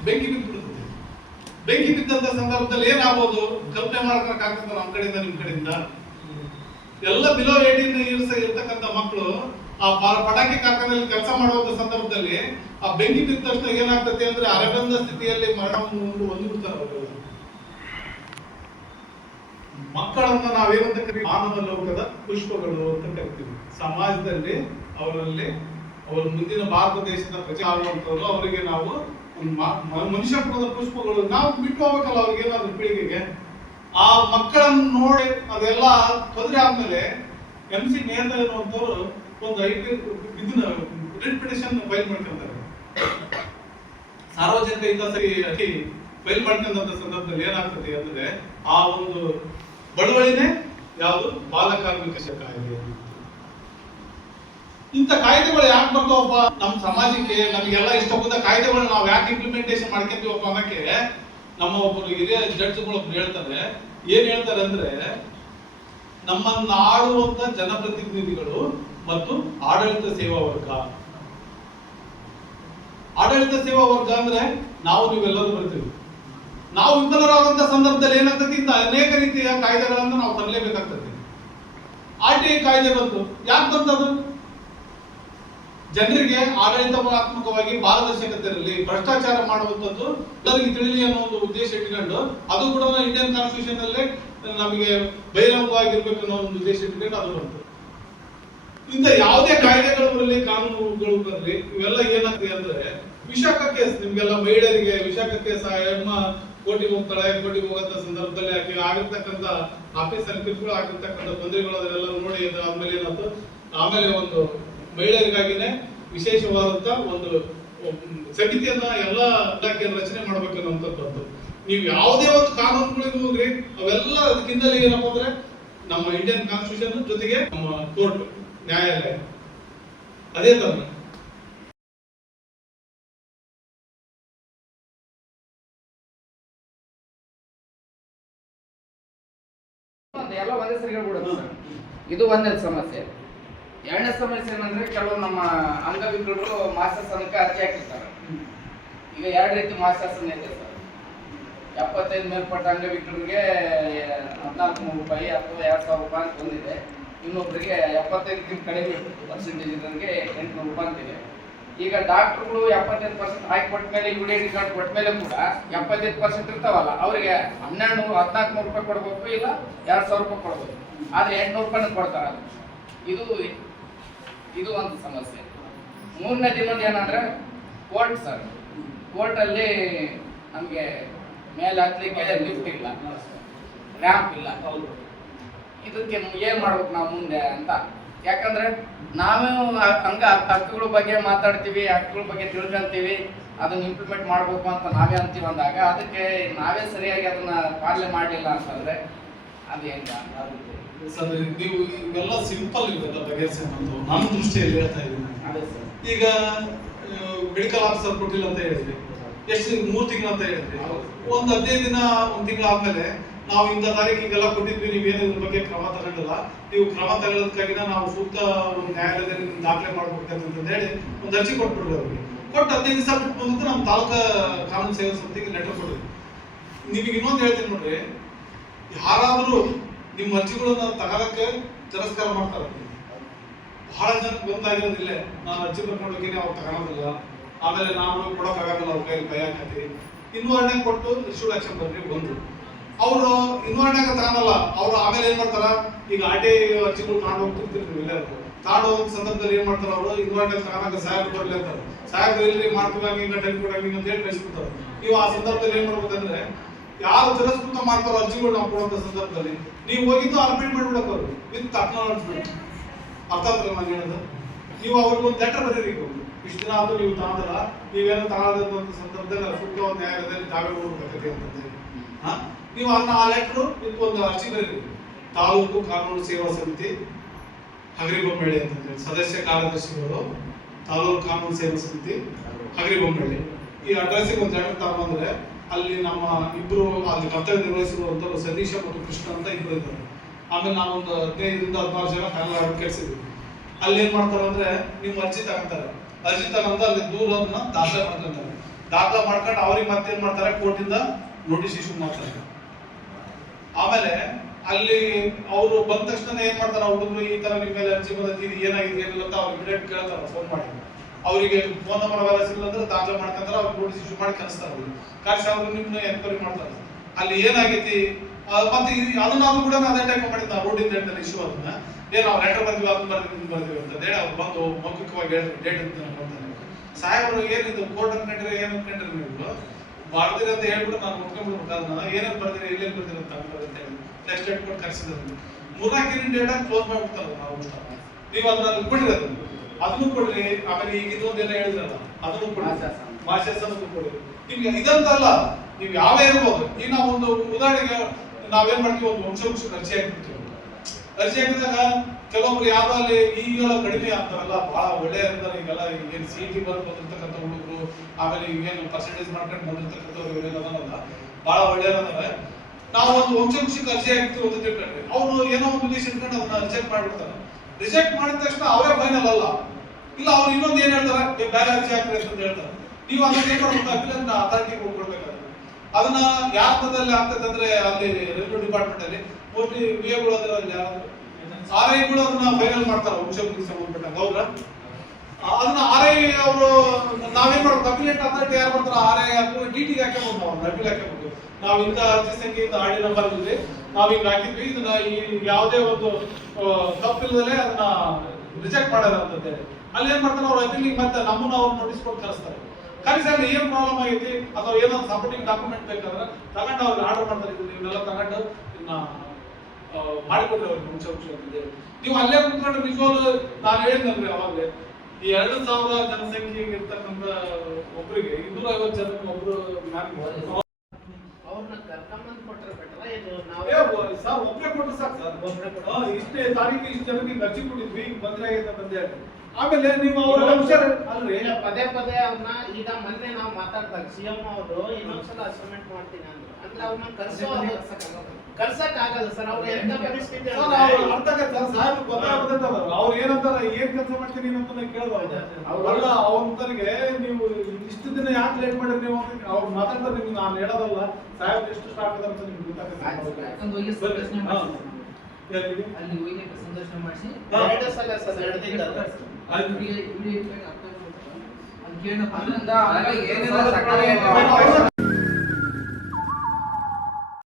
ಬೆಂಕಿ ಬಿದ್ದುಬಿಡುತ್ತದೆ. ಬೆಂಕಿ ಬಿದ್ದಂತ ಸಂದರ್ಭದಲ್ಲಿ ಏನಾಗ್ಬೋದು, ಕಲ್ಪನೆ ಮಾಡ್ಕೊಳಕ್ಕಾಗ್ತದೆ ನಮ್ಮ ಕಡೆಯಿಂದ ನಿಮ್ ಕಡೆಯಿಂದ. ಎಲ್ಲ ಬಿಲೋ 18 ಇಯರ್ಸ್ ಇರ್ತಕ್ಕಂಥ ಮಕ್ಕಳು ಆ ಪಟಾಕಿ ಕಾರ್ಖಾನೆಯಲ್ಲಿ ಕೆಲಸ ಮಾಡುವಂತ ಸಂದರ್ಭದಲ್ಲಿ ಆ ಬೆಂಕಿ ಬಿದ್ದ ತಕ್ಷಣ ಏನಾಗ್ತದೆ ಅಂದ್ರೆ ಅರೆಬಂದ ಸ್ಥಿತಿಯಲ್ಲಿ ಮರಣವನ್ನು ಹೊಂದಿಬಿಡ್ತಾರೆ. ಮಕ್ಕಳನ್ನ ನಾವೇನಂತ ಕರಿತೀವಿ, ಮಾನವ ಲೋಕದ ಪುಷ್ಪಗಳು ಅಂತ ಕರಿತೀವಿ. ಸಮಾಜದಲ್ಲಿ ಅವರಲ್ಲಿ ಅವರ ಮುಂದಿನ ಭಾರತ ದೇಶದ ಪ್ರಜೆ ಆಗುವಂತವ್ರು, ಅವರಿಗೆ ನಾವು ಮನುಷ್ಯತ್ವದ ಪುಷ್ಪಗಳು ನಾವು ಬಿಟ್ಟು ಹೋಗ್ಬೇಕಲ್ಲ ಅವ್ರಿಗೆ ಏನಾದ್ರು ಪೀಳಿಗೆಗೆ. ಆ ಮಕ್ಕಳನ್ನು ನೋಡಿ ಅದೆಲ್ಲ ತೊಂದರೆ ಆದ್ಮೇಲೆ MC ನೇತ್ರ ಅನ್ನುವಂಥವ್ರು ಒಂದು ಇದನ್ನ ರಿಟ್ ಪಿಟಿಷನ್ ಫೈಲ್ ಮಾಡ್ಕೊಂತಾರೆ. ಸಾರ್ವಜನಿಕ ಹಿತಾಸಕ್ತಿ ಫೈಲ್ ಮಾಡ್ಕೊಂಡಂತ ಸಂದರ್ಭದಲ್ಲಿ ಏನಾಗ್ತದೆ ಅಂದ್ರೆ, ಆ ಒಂದು ಬಡವಳಿನೇ ಯಾವುದು ಬಾಲ ಕಾರ್ಮಿಕ ಕಾಯ್ದೆ. ಇಂಥ ಕಾಯ್ದೆಗಳು ಯಾಕೆ ಬರ್ತಾವಪ್ಪ ನಮ್ಮ ಸಮಾಜಕ್ಕೆ? ನಮಗೆಲ್ಲ ಇಷ್ಟ ಬಂದ ಕಾಯ್ದೆಗಳು ನಾವು ಯಾಕೆ ಇಂಪ್ಲಿಮೆಂಟೇಷನ್ ಮಾಡ್ಕೊಂತೀವಪ್ಪ ಅನ್ನಕ್ಕೆ ನಮ್ಮ ಒಬ್ಬರು ಹಿರಿಯ ಜಡ್ಜ್ಗಳು ಹೇಳ್ತಾರೆ. ಏನ್ ಹೇಳ್ತಾರೆ ಅಂದ್ರೆ, ನಮ್ಮನ್ನ ಆಳುವಂತ ಜನಪ್ರತಿನಿಧಿಗಳು ಮತ್ತು ಆಡಳಿತ ಸೇವಾ ವರ್ಗ ಆಡಳಿತ ಸೇವಾ ವರ್ಗ ಅಂದ್ರೆ ನಾವು ನೀವೆಲ್ಲರೂ ಬರ್ತೀವಿ. ನಾವು ವಿಫಲರಾದಂತ ಸಂದರ್ಭದಲ್ಲಿ ಏನಾಗ್ತದೆ, ಇಂದ ಅನೇಕ ರೀತಿಯ ಕಾಯ್ದೆಗಳನ್ನು ನಾವು ತರಲೇಬೇಕಾಗ್ತದೆ. RTI ಕಾಯ್ದೆ ಬಂತು, ಯಾಕೆ ಬಂತದು? ಜನರಿಗೆ ಆಡಳಿತಾತ್ಮಕವಾಗಿ ಪಾರದರ್ಶಕತೆ ಇರಲಿ, ಭ್ರಷ್ಟಾಚಾರ ಮಾಡುವಂಥದ್ದು ಎಲ್ಲರಿಗೂ ತಿಳಿಲಿ ಅನ್ನೋ ಒಂದು ಉದ್ದೇಶ ಇಟ್ಕೊಂಡು, ಅದು ಕೂಡ ಇಂಡಿಯನ್ ಕಾನ್ಸ್ಟಿಟ್ಯೂಷನ್ ಅಲ್ಲೇ ನಮಗೆ ಬಹಿರಂಗವಾಗಿರ್ಬೇಕು ಅನ್ನೋ ಒಂದು ಉದ್ದೇಶ ಇಟ್ಕೊಂಡು ಅದು ಬಂತು. ಇಂಥ ಯಾವುದೇ ಕಾಯ್ದೆಗಳು ಬರಲಿ, ಕಾನೂನುಗಳು ಬರಲಿ, ಇವೆಲ್ಲ ಏನಾಗ್ತದೆ ಅಂದ್ರೆ ವಿಶಾಖ ಕೇಸ್, ನಿಮ್ಗೆಲ್ಲ ಮಹಿಳೆಯರಿಗೆ ವಿಶಾಖ ಕೇಸ್, ಹೆಣ್ಮ ಕೋರ್ಟಿಗೆ ಹೋಗ್ತಾಳೆ, ಕೋರ್ಟಿಗೆ ಹೋಗಂತ ಸಂದರ್ಭದಲ್ಲಿ ಆಕೆ ಆಗಿರ್ತಕ್ಕಂಥ ಆಫೀಸಲ್ಲಿ ಕಿರುಕುಳ ಆಗಿರ್ತಕ್ಕಂಥ ತೊಂದರೆಗಳು ಅದನ್ನೆಲ್ಲ ನೋಡಿ ಆದ್ಮೇಲೆ ಏನಾಯ್ತು, ಆಮೇಲೆ ಒಂದು ಮಹಿಳೆಯರಿಗಾಗಿನೇ ವಿಶೇಷವಾದಂತ ಒಂದು ಸಮಿತಿಯನ್ನ ಎಲ್ಲ ಇಲಾಖೆಯನ್ನು ರಚನೆ ಮಾಡ್ಬೇಕನ್ನುವಂಥದ್ದು. ನೀವು ಯಾವುದೇ ಒಂದು ಕಾನೂನುಗಳಿಗೆ ಹೋಗ್ರಿ, ಅವೆಲ್ಲ ಅದಕ್ಕಿಂತಲೇ ಏನಪ್ಪ ಅಂದ್ರೆ ನಮ್ಮ ಇಂಡಿಯನ್ ಕಾನ್ಸ್ಟಿಟ್ಯೂಷನ್ ಜೊತೆಗೆ ನಮ್ಮ ಕೋರ್ಟ್, ನ್ಯಾಯಾಲಯ ಅದೇ ತರ. ಎಲ್ಲ ಒಂದೇ ಸರಿ ಹೇಳ್ಬಿಡೋದು ಸರ್. ಇದು ಒಂದೇ ಸಮಸ್ಯೆ. ಎರಡನೇ ಸಮಸ್ಯೆ ಏನಂದ್ರೆ ಕೆಲವು ನಮ್ಮ ಅಂಗವಿಕಲರು ಮಾಸಾಸನಕ್ಕೆ ಅರ್ಜಿ ಹಾಕಿರ್ತಾರೆ. ಈಗ ಎರಡು ರೀತಿ ಮಾಸಾಸನ ಇದೆ ಸರ್. 75 ಮೇಲ್ಪಟ್ಟ ಅಂಗವಿಕಲರಿಗೆ 14,000 ರೂಪಾಯಿ ಅಥವಾ 2,000 ರೂಪಾಯಿ ಅಂತ ಬಂದಿದೆ. ಇನ್ನೊಬ್ಬರಿಗೆ 75 ಕಡಿಮೆ ಪರ್ಸೆಂಟೇಜ್ ಇರೋರಿಗೆ 800 ರೂಪಾಯಿ ಅಂತಿದೆ. ಈಗ ಡಾಕ್ಟರ್ಗಳು 75% ಹಾಕಿ ಕೊಟ್ಟ ಮೇಲೆ, ಯುಡಿಐಡಿ ಕಾರ್ಡ್ ಕೊಟ್ಟ ಮೇಲೆ ಕೂಡ 75% ಇರ್ತಾವಲ್ಲ, ಅವರಿಗೆ 1,400-1,400 ರೂಪಾಯಿ ಕೊಡ್ಬೇಕು, ಇಲ್ಲ 2,000 ರೂಪಾಯಿ ಕೊಡ್ಬೇಕು. ಆದ್ರೆ 800 ರೂಪಾಯಿನ ಕೊಡ್ತಾರ. ಇದು ಒಂದು ಸಮಸ್ಯೆ. ಮೂರನೇ ದಿನದ ಏನಂದ್ರೆ ಕೋರ್ಟ್ ಸರ್. ಕೋರ್ಟಲ್ಲಿ ನಮಗೆ ಮೇಲೆ ಹತ್ಲಿಕ್ಕೆ ಲಿಫ್ಟ್ ಇಲ್ಲ, ರ್ಯಾಂಪ್ ಇಲ್ಲ. ಇದಕ್ಕೆ ಏನ್ ಮಾಡ್ಬೇಕು ನಾವು ಮುಂದೆ ಅಂತ. ಯಾಕಂದ್ರೆ ನಾವೇ ಹಕ್ಕುಗಳ ಬಗ್ಗೆ ಮಾತಾಡ್ತೀವಿ, ಹಕ್ಕುಗಳ ಬಗ್ಗೆ ತಿಳ್ಕೊಂತೀವಿ, ಅದನ್ನ ಇಂಪ್ಲಿಮೆಂಟ್ ಮಾಡ್ಬೇಕು ಅಂತ ನಾವೇ ಅಂತೀವಿ ಅಂದಾಗ, ಅದಕ್ಕೆ ನಾವೇ ಸರಿಯಾಗಿ ಅದನ್ನ ಪಾಲನೆ ಮಾಡಲಿಲ್ಲ ಅಂತಂದ್ರೆ ಅದು ಹೆಂಗ ಸರ್? ನೀವು ಇವೆಲ್ಲ ಸಿಂಪಲ್ ಇವೆಲ್ಲ ಬಗೆಹರಿಸೋದು ನನ್ನ ದೃಷ್ಟಿಯಲ್ಲಿ ಹೇಳ್ತಾ ಇದ್ದೀನಿ. ಈಗ ಮೆಡಿಕಲ್ ಆಫೀಸರ್ ಕೊಟ್ಟಿಲ್ಲ ಅಂತ ಹೇಳಿದ್ರಿ, ಎಷ್ಟು 3 ತಿಂಗಳು ಅಂತ ಹೇಳಿದ್ರಿ. ಒಂದು 15 ದಿನ, 1 ತಿಂಗಳು ಆದ್ಮೇಲೆ ನಾವು ಇಂಥ ತಾರೀಕಿಗೆಲ್ಲ ಕೊಟ್ಟಿದ್ವಿ, ನೀವೇನು ಇದ್ರ ಬಗ್ಗೆ ಕ್ರಮ ತಗೊಂಡಿಲ್ಲ, ನೀವು ಕ್ರಮ ತಗೊಳ್ಳೋದಕ್ಕಾಗಿನ ನಾವು ಸೂಕ್ತ ಒಂದು ನ್ಯಾಯಾಲಯದಲ್ಲಿ ದಾಖಲೆ ಮಾಡ್ಬೇಕಂತ ಹೇಳಿ ಒಂದು ಅರ್ಜಿ ಕೊಟ್ಬಿಡ್ರಿ ಅವ್ರಿಗೆ. ಕೊಟ್ಟು 15 ದಿವಸ ಬಿಟ್ಟು ಬಂದಿದ್ದು ನಮ್ಮ ತಾಲೂಕಾ ಕಾನೂನು ಸೇವಾ ಸಮಿತಿಗೆ ಲೆಟರ್ ಕೊಡ್ರಿ. ನಿಮಗೆ ಇನ್ನೊಂದು ಹೇಳ್ತೀನಿ ನೋಡ್ರಿ, ಯಾರಾದರೂ ನಿಮ್ಮ ಅರ್ಜಿಗಳನ್ನ ತಗೊಳಕ್ಕೆ ತಿರಸ್ಕಾರ ಮಾಡ್ತಾರೆ. ಬಹಳ ಜನಕ್ಕೆ ಬಂದಾಗಿರೋದಿಲ್ಲ, ನಾನು ಅರ್ಜಿ ಬರ್ಕೊಂಡೋಗಿನಿ ಅವ್ರು ತಗೊಳೋದಿಲ್ಲ, ಆಮೇಲೆ ನಾವು ಕೊಡೋಕ್ಕಾಗಲ್ಲ, ಅವ್ರ ಕೈಯಲ್ಲಿ ಕೈ ಹಾಕಿ ಇನ್ವಾರ್ಡ್ನಾಗ ಕೊಟ್ಟು ಇಶ್ಯೂಡ್ ಆಕ್ಷನ್ ಬರ್ರಿ ಬಂದು ಅವರು ಇನ್ವಾರ್ಡ್ನಾಗ ತಗೊಳಲ್ಲ. ಅವ್ರು ಆಮೇಲೆ ಏನ್ ಮಾಡ್ತಾರ, ಈಗ RTI ಅರ್ಜಿಗಳು ತಗೊಂಡು ಹೋಗ್ತಿರ್ತೀರಿ ನೀವು ಎಲ್ಲರೂ, ತಗೊಂಡು ಹೋದ ಸಂದರ್ಭದಲ್ಲಿ ಏನ್ ಮಾಡ್ತಾರ, ಅವರು ಇನ್ವಾರ್ಡ್ನಾಗ ತಗೊಳಕ ಸಾಹೇಬ್ ಕೊಡ್ಲಿ ಅಂತಾರೆ. ಸಾಹೇಬ್ ಎಲ್ಲಿ ಮಾಡ್ತೀವಿ ಹಿಂಗ ಟೈಮ್ ಕೊಡಂಗ ಅಂತ ಹೇಳಿ ಕಳಿಸ್ಬಿಡ್ತಾರೆ. ನೀವು ಆ ಸಂದರ್ಭದಲ್ಲಿ ಏನ್ ಮಾಡ್ಬೇಕಂದ್ರೆ, ಯಾರು ತಿರಸ್ಕೃತ ಮಾಡ್ತಾರೋ ಅರ್ಜಿಗಳು ನಾವು ಕೊಡುವಂತ ಸಂದರ್ಭದಲ್ಲಿ ನೀವು ಹೋಗಿದ್ದು ಅರ್ಪಣೆ ಮಾಡ್ಬಿಡಕ್ ಅವರು ವಿತ್ ಅಕ್ನಾಲಜ್ಮೆಂಟ್. ಅರ್ಥ ಆಗ್ತದೆ ನಾನು ಹೇಳೋದು? ನೀವು ಅವ್ರಿಗೆ ಒಂದು ಲೆಟರ್ ಬರೀರಿ, ಇಷ್ಟು ದಿನ ಆದ್ರೂ ನೀವು ತಗೊಂಡಲ್ಲ, ನೀವೇನೋ ತಗೊಳ್ಳೋದಂತ ಸಂದರ್ಭದಲ್ಲಿ ಸೂಕ್ತ ಒಂದು ನ್ಯಾಯಾಲಯದಲ್ಲಿ ತಾವೇ ಹೋಗ್ಬೇಕತ್ತೆ ಅಂತ ನೀವು ಅದನ್ನ ಆ ಲೆಟರ್ ವಿತ್ ಒಂದು ಅರ್ಜಿ ಬರೀರಿ. ತಾಲೂಕು ಕಾನೂನು ಸೇವಾ ಸಮಿತಿ ಹಗರಿಬೊಮ್ಮಳ್ಳಿ ಅಂತಂದ್ರೆ ಸದಸ್ಯ ಕಾರ್ಯದರ್ಶಿಗಳು, ತಾಲೂಕು ಕಾನೂನು ಸೇವಾ ಸಮಿತಿ ಹಗರಿಬೊಮ್ಮಳ್ಳಿ. ಈ ಅಡ್ರೆಸ್ಸಿಗೆ ಒಂದು ಲೆಟರ್ ತಗೊಂಡ್ಬಂದ್ರೆ ಅಲ್ಲಿ ನಮ್ಮ ಇಬ್ರು ಅಲ್ಲಿ ಕರ್ತವ್ಯ ನಿರ್ವಹಿಸಿರುವಂತರು ಸತೀಶ ಮತ್ತು ಕೃಷ್ಣ ಅಂತ ಇಬ್ರು ಇದ್ದಾರೆ. ಆಮೇಲೆ ನಾವೊಂದು 15-16 ಜನ ಫ್ಯಾಮಿಲಿ ಅಡ್ವೊಕೇಟ್ಸ್ ಇದ್ವಿ. ಅಲ್ಲಿ ಏನ್ ಮಾಡ್ತಾರೆ ಅಂದ್ರೆ, ನಿಮ್ಮ ಅರ್ಜಿ ತಗೊಂತಾರೆ, ಅರ್ಜಿ ತಗೊಂಡ ಅಲ್ಲಿ ದೂರನ್ನ ದಾಖಲೆ ಮಾಡ್ಕೊಂತಾರೆ. ದಾಖಲೆ ಮಾಡ್ಕೊಂಡು ಅವ್ರಿಗೆ ಮತ್ತೇನ್ ಮಾಡ್ತಾರೆ, ಕೋರ್ಟಿಂದ ನೋಟಿಸ್ ಇಶ್ಯೂ ಮಾಡ್ತಾರೆ. ಆಮೇಲೆ ಅಲ್ಲಿ ಅವರು ಬಂದ ತಕ್ಷಣ ಏನ್ ಮಾಡ್ತಾರೆ, ಹುಡುಗರು ಈ ತರ ನಿಮ್ಮ ಮೇಲೆ ಅರ್ಜಿ ಬಂದಿದೆ, ಏನಾಗಿದೆ ಏನಿಲ್ಲ ಅಂತ ಅವ್ರು ಇಮಿಡಿಯೇಟ್ ಕೇಳ್ತಾರೆ ಫೋನ್ ಮಾಡಿ. ಅವರಿಗೆ ಫೋನ್ ನಂಬರ್ ಅವೆಲ್ಲ ಸಿಗಲ್ಲ ಅಂದ್ರೆ ದಾಖಲೆ ಮಾಡ್ಕೊಂತಾರೆ, ಅವ್ರು ನೋಟಿಸ್ ಇಶ್ಯೂ ಮಾಡಿ ಕಳಿಸ್ತಾರೆ. ಅವ್ರಿಗೆ ಕಾಶಿ ಅವರು ನಿಮ್ಮನ್ನ ಎನ್ಕ್ವೈರಿ ಮಾಡ್ತಾರೆ, ಅಲ್ಲಿ ಏನಾಗೈತಿ ಮತ್ತೆ ಅದನ್ನಾದ್ರೂ ಕೂಡ ಅದೇ ಟೈಪ್ ಮಾಡಿದ್ದ ರೋಡಿಂದ ಹೇಳ್ತಾರೆ ಇಶ್ಯೂ. ಅದನ್ನ ಏನು ನಾವು ಲೆಟರ್ ಬರ್ತೀವಿ, ಅದನ್ನ ಬರ್ತೀವಿ ಅಂತ ಹೇಳಿ ಅವ್ರು ಬಂದು ಮೌಖಿಕವಾಗಿ ಡೇಟ್ ಅಂತ ನೋಡ್ತಾರೆ. ಸಾಹೇಬರು ಏನಿದು ಕೋರ್ಟ್ ಅನ್ಕೊಂಡ್ರೆ ಏನ್ ಅನ್ಕೊಂಡ್ರೆ ನೀವು ಬರ್ದಿರಿ ಅಂತ ಹೇಳ್ಬಿಟ್ಟು ನಾನು ಮುಟ್ಕೊಂಡ್ಬಿಡ್ಬೇಕು, ಅದನ್ನ ಏನೇನು ಬರ್ದಿರಿ ಎಲ್ಲೇನು ಬರ್ದಿರಿ ಅಂತ ಹೇಳಿ ನೆಕ್ಸ್ಟ್ ಡೇಟ್ ಕೊಟ್ಟು ಕರ್ಸಿದ್ರು. 3-4 ಡೇಟ ಕ್ಲೋಸ್ ಮಾಡ್ಬಿಡ್ತಾರೆ. ನಾವು ನೀವು ಅದನ್ನ ಕೊಡ್ರಿ, ಅದನ್ನು ಕೊಡ್ರಿ. ಆಮೇಲೆ ಈಗ ಇದೊಂದು ಏನೋ ಹೇಳಿದ್ರಲ್ಲ, ಅದನ್ನು ಕೊಡ್ರಿ, ಮಾಶಾಸನಕ್ಕೂ ಕೊಡ್ರಿ. ನಿಮ್ಗೆ ಇದಂತಲ್ಲ, ನೀವು ಯಾವೇ ಇರ್ಬೋದು. ಈಗ ನಾವು ಒಂದು ಉದಾಹರಣೆಗೆ ನಾವೇನ್ ಮಾಡ್ತೀವಿ, ಒಂದು ವಂಶವೃಕ್ಷಕ್ಕೆ ಅರ್ಜಿ ಹಾಕ್ಬಿಡ್ತೀವಿ. ಅರ್ಜಿ ಹಾಕಿದಾಗ ಕೆಲವೊಬ್ರು ಯಾವ ಅಲ್ಲಿ ಈಗೆಲ್ಲ ಕಡಿಮೆ ಆಗ್ತಾರಲ್ಲ, ಬಹಳ ಒಳ್ಳೆ ಇರ್ತಾರೆ. ಈಗೆಲ್ಲ ಏನು CET ಬಂದಿರ್ತಕ್ಕಂಥ ಹುಡುಗರು, ಆಮೇಲೆ ಈಗೇನು ಪರ್ಸೆಂಟೇಜ್ ಮಾಡ್ಕೊಂಡು ಬಂದಿರ್ತಕ್ಕಂಥವ್ರು ಇವರೆಲ್ಲ ಅದನ್ನಲ್ಲ ಬಹಳ ಒಳ್ಳೆಯವ್ರೆ. ನಾವು ಒಂದು ವಂಶವೃಕ್ಷಕ್ಕೆ ಅರ್ಜಿ ಹಾಕ್ತೀವಿ ಅಂತ ತಿಳ್ಕೊಂಡ್ರೆ, ಅವ್ರು ಏನೋ ಒಂದು ಉದ್ದೇಶ ಇಟ್ಕೊಂಡು ಅದನ್ನ ರಿಜೆಕ್ಟ್ ಮಾಡ್ಬಿಡ್ತಾರೆ. ರಿಜೆಕ್ಟ್ ಮಾಡಿದ ತಕ್ಷಣ ಅವರೇ ಫೈನಲ್ ಅಲ್ಲ, ಇಲ್ಲ ಅವ್ರು ಇನ್ನೊಂದು ಏನ್ ಹೇಳ್ತಾರೆ, ಬೇರೆ ಅರ್ಜಿ ಹಾಕ್ರಿ ಅಂತ ಹೇಳ್ತಾರೆ. ನೀವು ಅದನ್ನ ಏನ್ ಮಾಡ್ಬೇಕು, ಅಪೀಲ್ ಅಥಾರಿಟಿಗೆ ಕೊಡ್ಬೇಕಾಗುತ್ತೆ. ಅದನ್ನ ಯಾವ ಹಂತದಲ್ಲಿ ಆಗ್ತದೆ ಅಂದ್ರೆ ಅಲ್ಲಿ ರೆವಿನ್ಯೂ ಡಿಪಾರ್ಟ್ಮೆಂಟ್ ಅಲ್ಲಿ ಮೋಸ್ಟ್ಲಿ ವಿಎಗಳು ಅದರಲ್ಲಿ ಯಾರಾದ್ರು RI ಅದನ್ನ ಫೈನಲ್ ಮಾಡ್ತಾರೆ ವಂಶಕ್ಕೆ ಸಂಬಂಧಪಟ್ಟಂಗ. ಹೌದಾ? ಅದನ್ನ RI ಅವರು ನಾವೇನ್ ಮಾಡ್ಬೇಕು, ಅಪೀಲೇಟ್ ಅಥಾರಿಟಿ ಯಾರು ಮಾಡ್ತಾರೆ RI ಅಥವಾ DT ಗೆ ಹಾಕಬಹುದು, ನಾವು ಅಪೀಲ್ ಹಾಕಬಹುದು. ನಾವು ಇಂಥ ಅರ್ಜಿ ಸಂಖ್ಯೆ ಇಂಥ ಆಡಿ ನಂಬರ್ ಇದೆ, ನಾವು ಹಿಂಗ್ ಹಾಕಿದ್ವಿ, ಇದನ್ನ ಈ ಯಾವುದೇ ಒಂದು ತಪ್ಪಿಲ್ಲದಲ್ಲೇ ಅದನ್ನ ರಿಜೆಕ್ಟ್ ಮಾಡ್ಯಾರ ಅಂತ ಹೇಳಿ ಅಲ್ಲಿ ಏನ್ ಮಾಡ್ತಾರೆ ಅವ್ರು ಅಪೀಲಿಗೆ ಮತ್ತೆ ನಮ್ಮನ್ನ ಅವ್ರು ನೋಟಿಸ್ ಕೊಟ್ಟು ಕಳಿಸ್ತಾರೆ. ಕರೆಸಿ ಅಲ್ಲಿ ಏನ್ ಪ್ರಾಬ್ಲಮ್ ಆಗೈತಿ ಅಥವಾ ಏನಾದ್ರು ಸಪೋರ್ಟಿಂಗ್ ಡಾಕ್ಯುಮೆಂಟ್ ಬೇಕಾದ್ರೆ ತಗೊಂಡು ಅವ್ರಿಗೆ ಆರ್ಡರ್ ಮಾಡ್ತಾರೆ, ಇವನ್ನೆಲ್ಲ ತಗೊಂಡು ಇನ್ನ ಮಾಡಿಕೊಡ್ರಿ ಅವ್ರಿಗೆ ಮುಂಚೆ ನೀವು ಅಲ್ಲೇ ಕುತ್ಕೊಂಡು ನಿಜವಾಗ್ಲು ನಾನು ಹೇಳಿದ್ನಲ್ರಿ ಅವಾಗಲೇ, ಈ 2,000 ಜನಸಂಖ್ಯೆಗೆ ಇರ್ತಕ್ಕಂಥ ಒಬ್ಬರಿಗೆ 250 ಜನಕ್ಕೆ ಒಬ್ರು ಅವ್ರನ್ನ ಕರ್ಕೊಂಡ್ ಕೊಟ್ರೆ ಬೆಟರ್ ಇದು ಸರ್ ಒಬ್ಬರೇ ಕೊಟ್ಟರೆ ಸಾಕು ಸರ್. ಇಷ್ಟೇ ತಾರೀಕು ಇಷ್ಟು ಜನಕ್ಕೆ ಅರ್ಜಿ ಕೊಟ್ಟಿದ್ವಿ ಬಂದ್ರೆ ಆಗೈತೆ ಅಂತ ಆಮೇಲೆ ನೀವು ಅವರ ಹುಷಾರ್ ಅಲ್ರಿ ಪದೇ ಪದೇ ಅವ್ರನ್ನ ಈಗ ಮೊನ್ನೆ ನಾವು ಮಾತಾಡ್ದಾಗ CM ಅವರು ಇನ್ನೊಂದ್ಸಲ ಅಸೈನ್ಮೆಂಟ್ ಮಾಡ್ತೀನಿ ಅಂದ್ರು. ಅಂದ್ರೆ ಅವ್ರನ್ನ ಕರ್ಸಕ್ ಆಗಲ್ಲ ಸರ್. ಅವ್ರು ಎಂತ ಪರಿಸ್ಥಿತಿ ಅರ್ಥ ಆಗತ್ತೆ ಸರ್. ಸಾಹೇಬ್ ಗೊತ್ತಾಗ್ತದೆ ಅವ್ರು ಏನಂತಾರ ಏನ್ ಕೆಲಸ ಮಾಡ್ತೀನಿ ಅಂತ ಕೇಳ್ಬೋದು. ಅವ್ರಲ್ಲ ಅವಂತರಿಗೆ ನೀವು ಇಷ್ಟು ದಿನ ಯಾಕೆ ಲೇಟ್ ಮಾಡಿರಿ ನೀವು ಅವ್ರು ಮಾತಾಡ್ತಾರೆ. ನಿಮ್ಗೆ ನಾನು ಹೇಳೋದಲ್ಲ, ಸಾಹೇಬ್ ಎಷ್ಟು ಸ್ಟಾರ್ಟ್ ಅಂತ ನಿಮ್ಗೆ ಗೊತ್ತಾಗುತ್ತೆ. ಅಲ್ಲಿ ಹೋಗಿ ಸಂದರ್ಶನ ಮಾಡಿಸಿ 2 ಸಲ ಸರ್ 2 ದಿನದಲ್ಲಿ ಕೇಳಪ್ಪ ಏನಿಲ್ಲ ಸಕ್ಕರೆ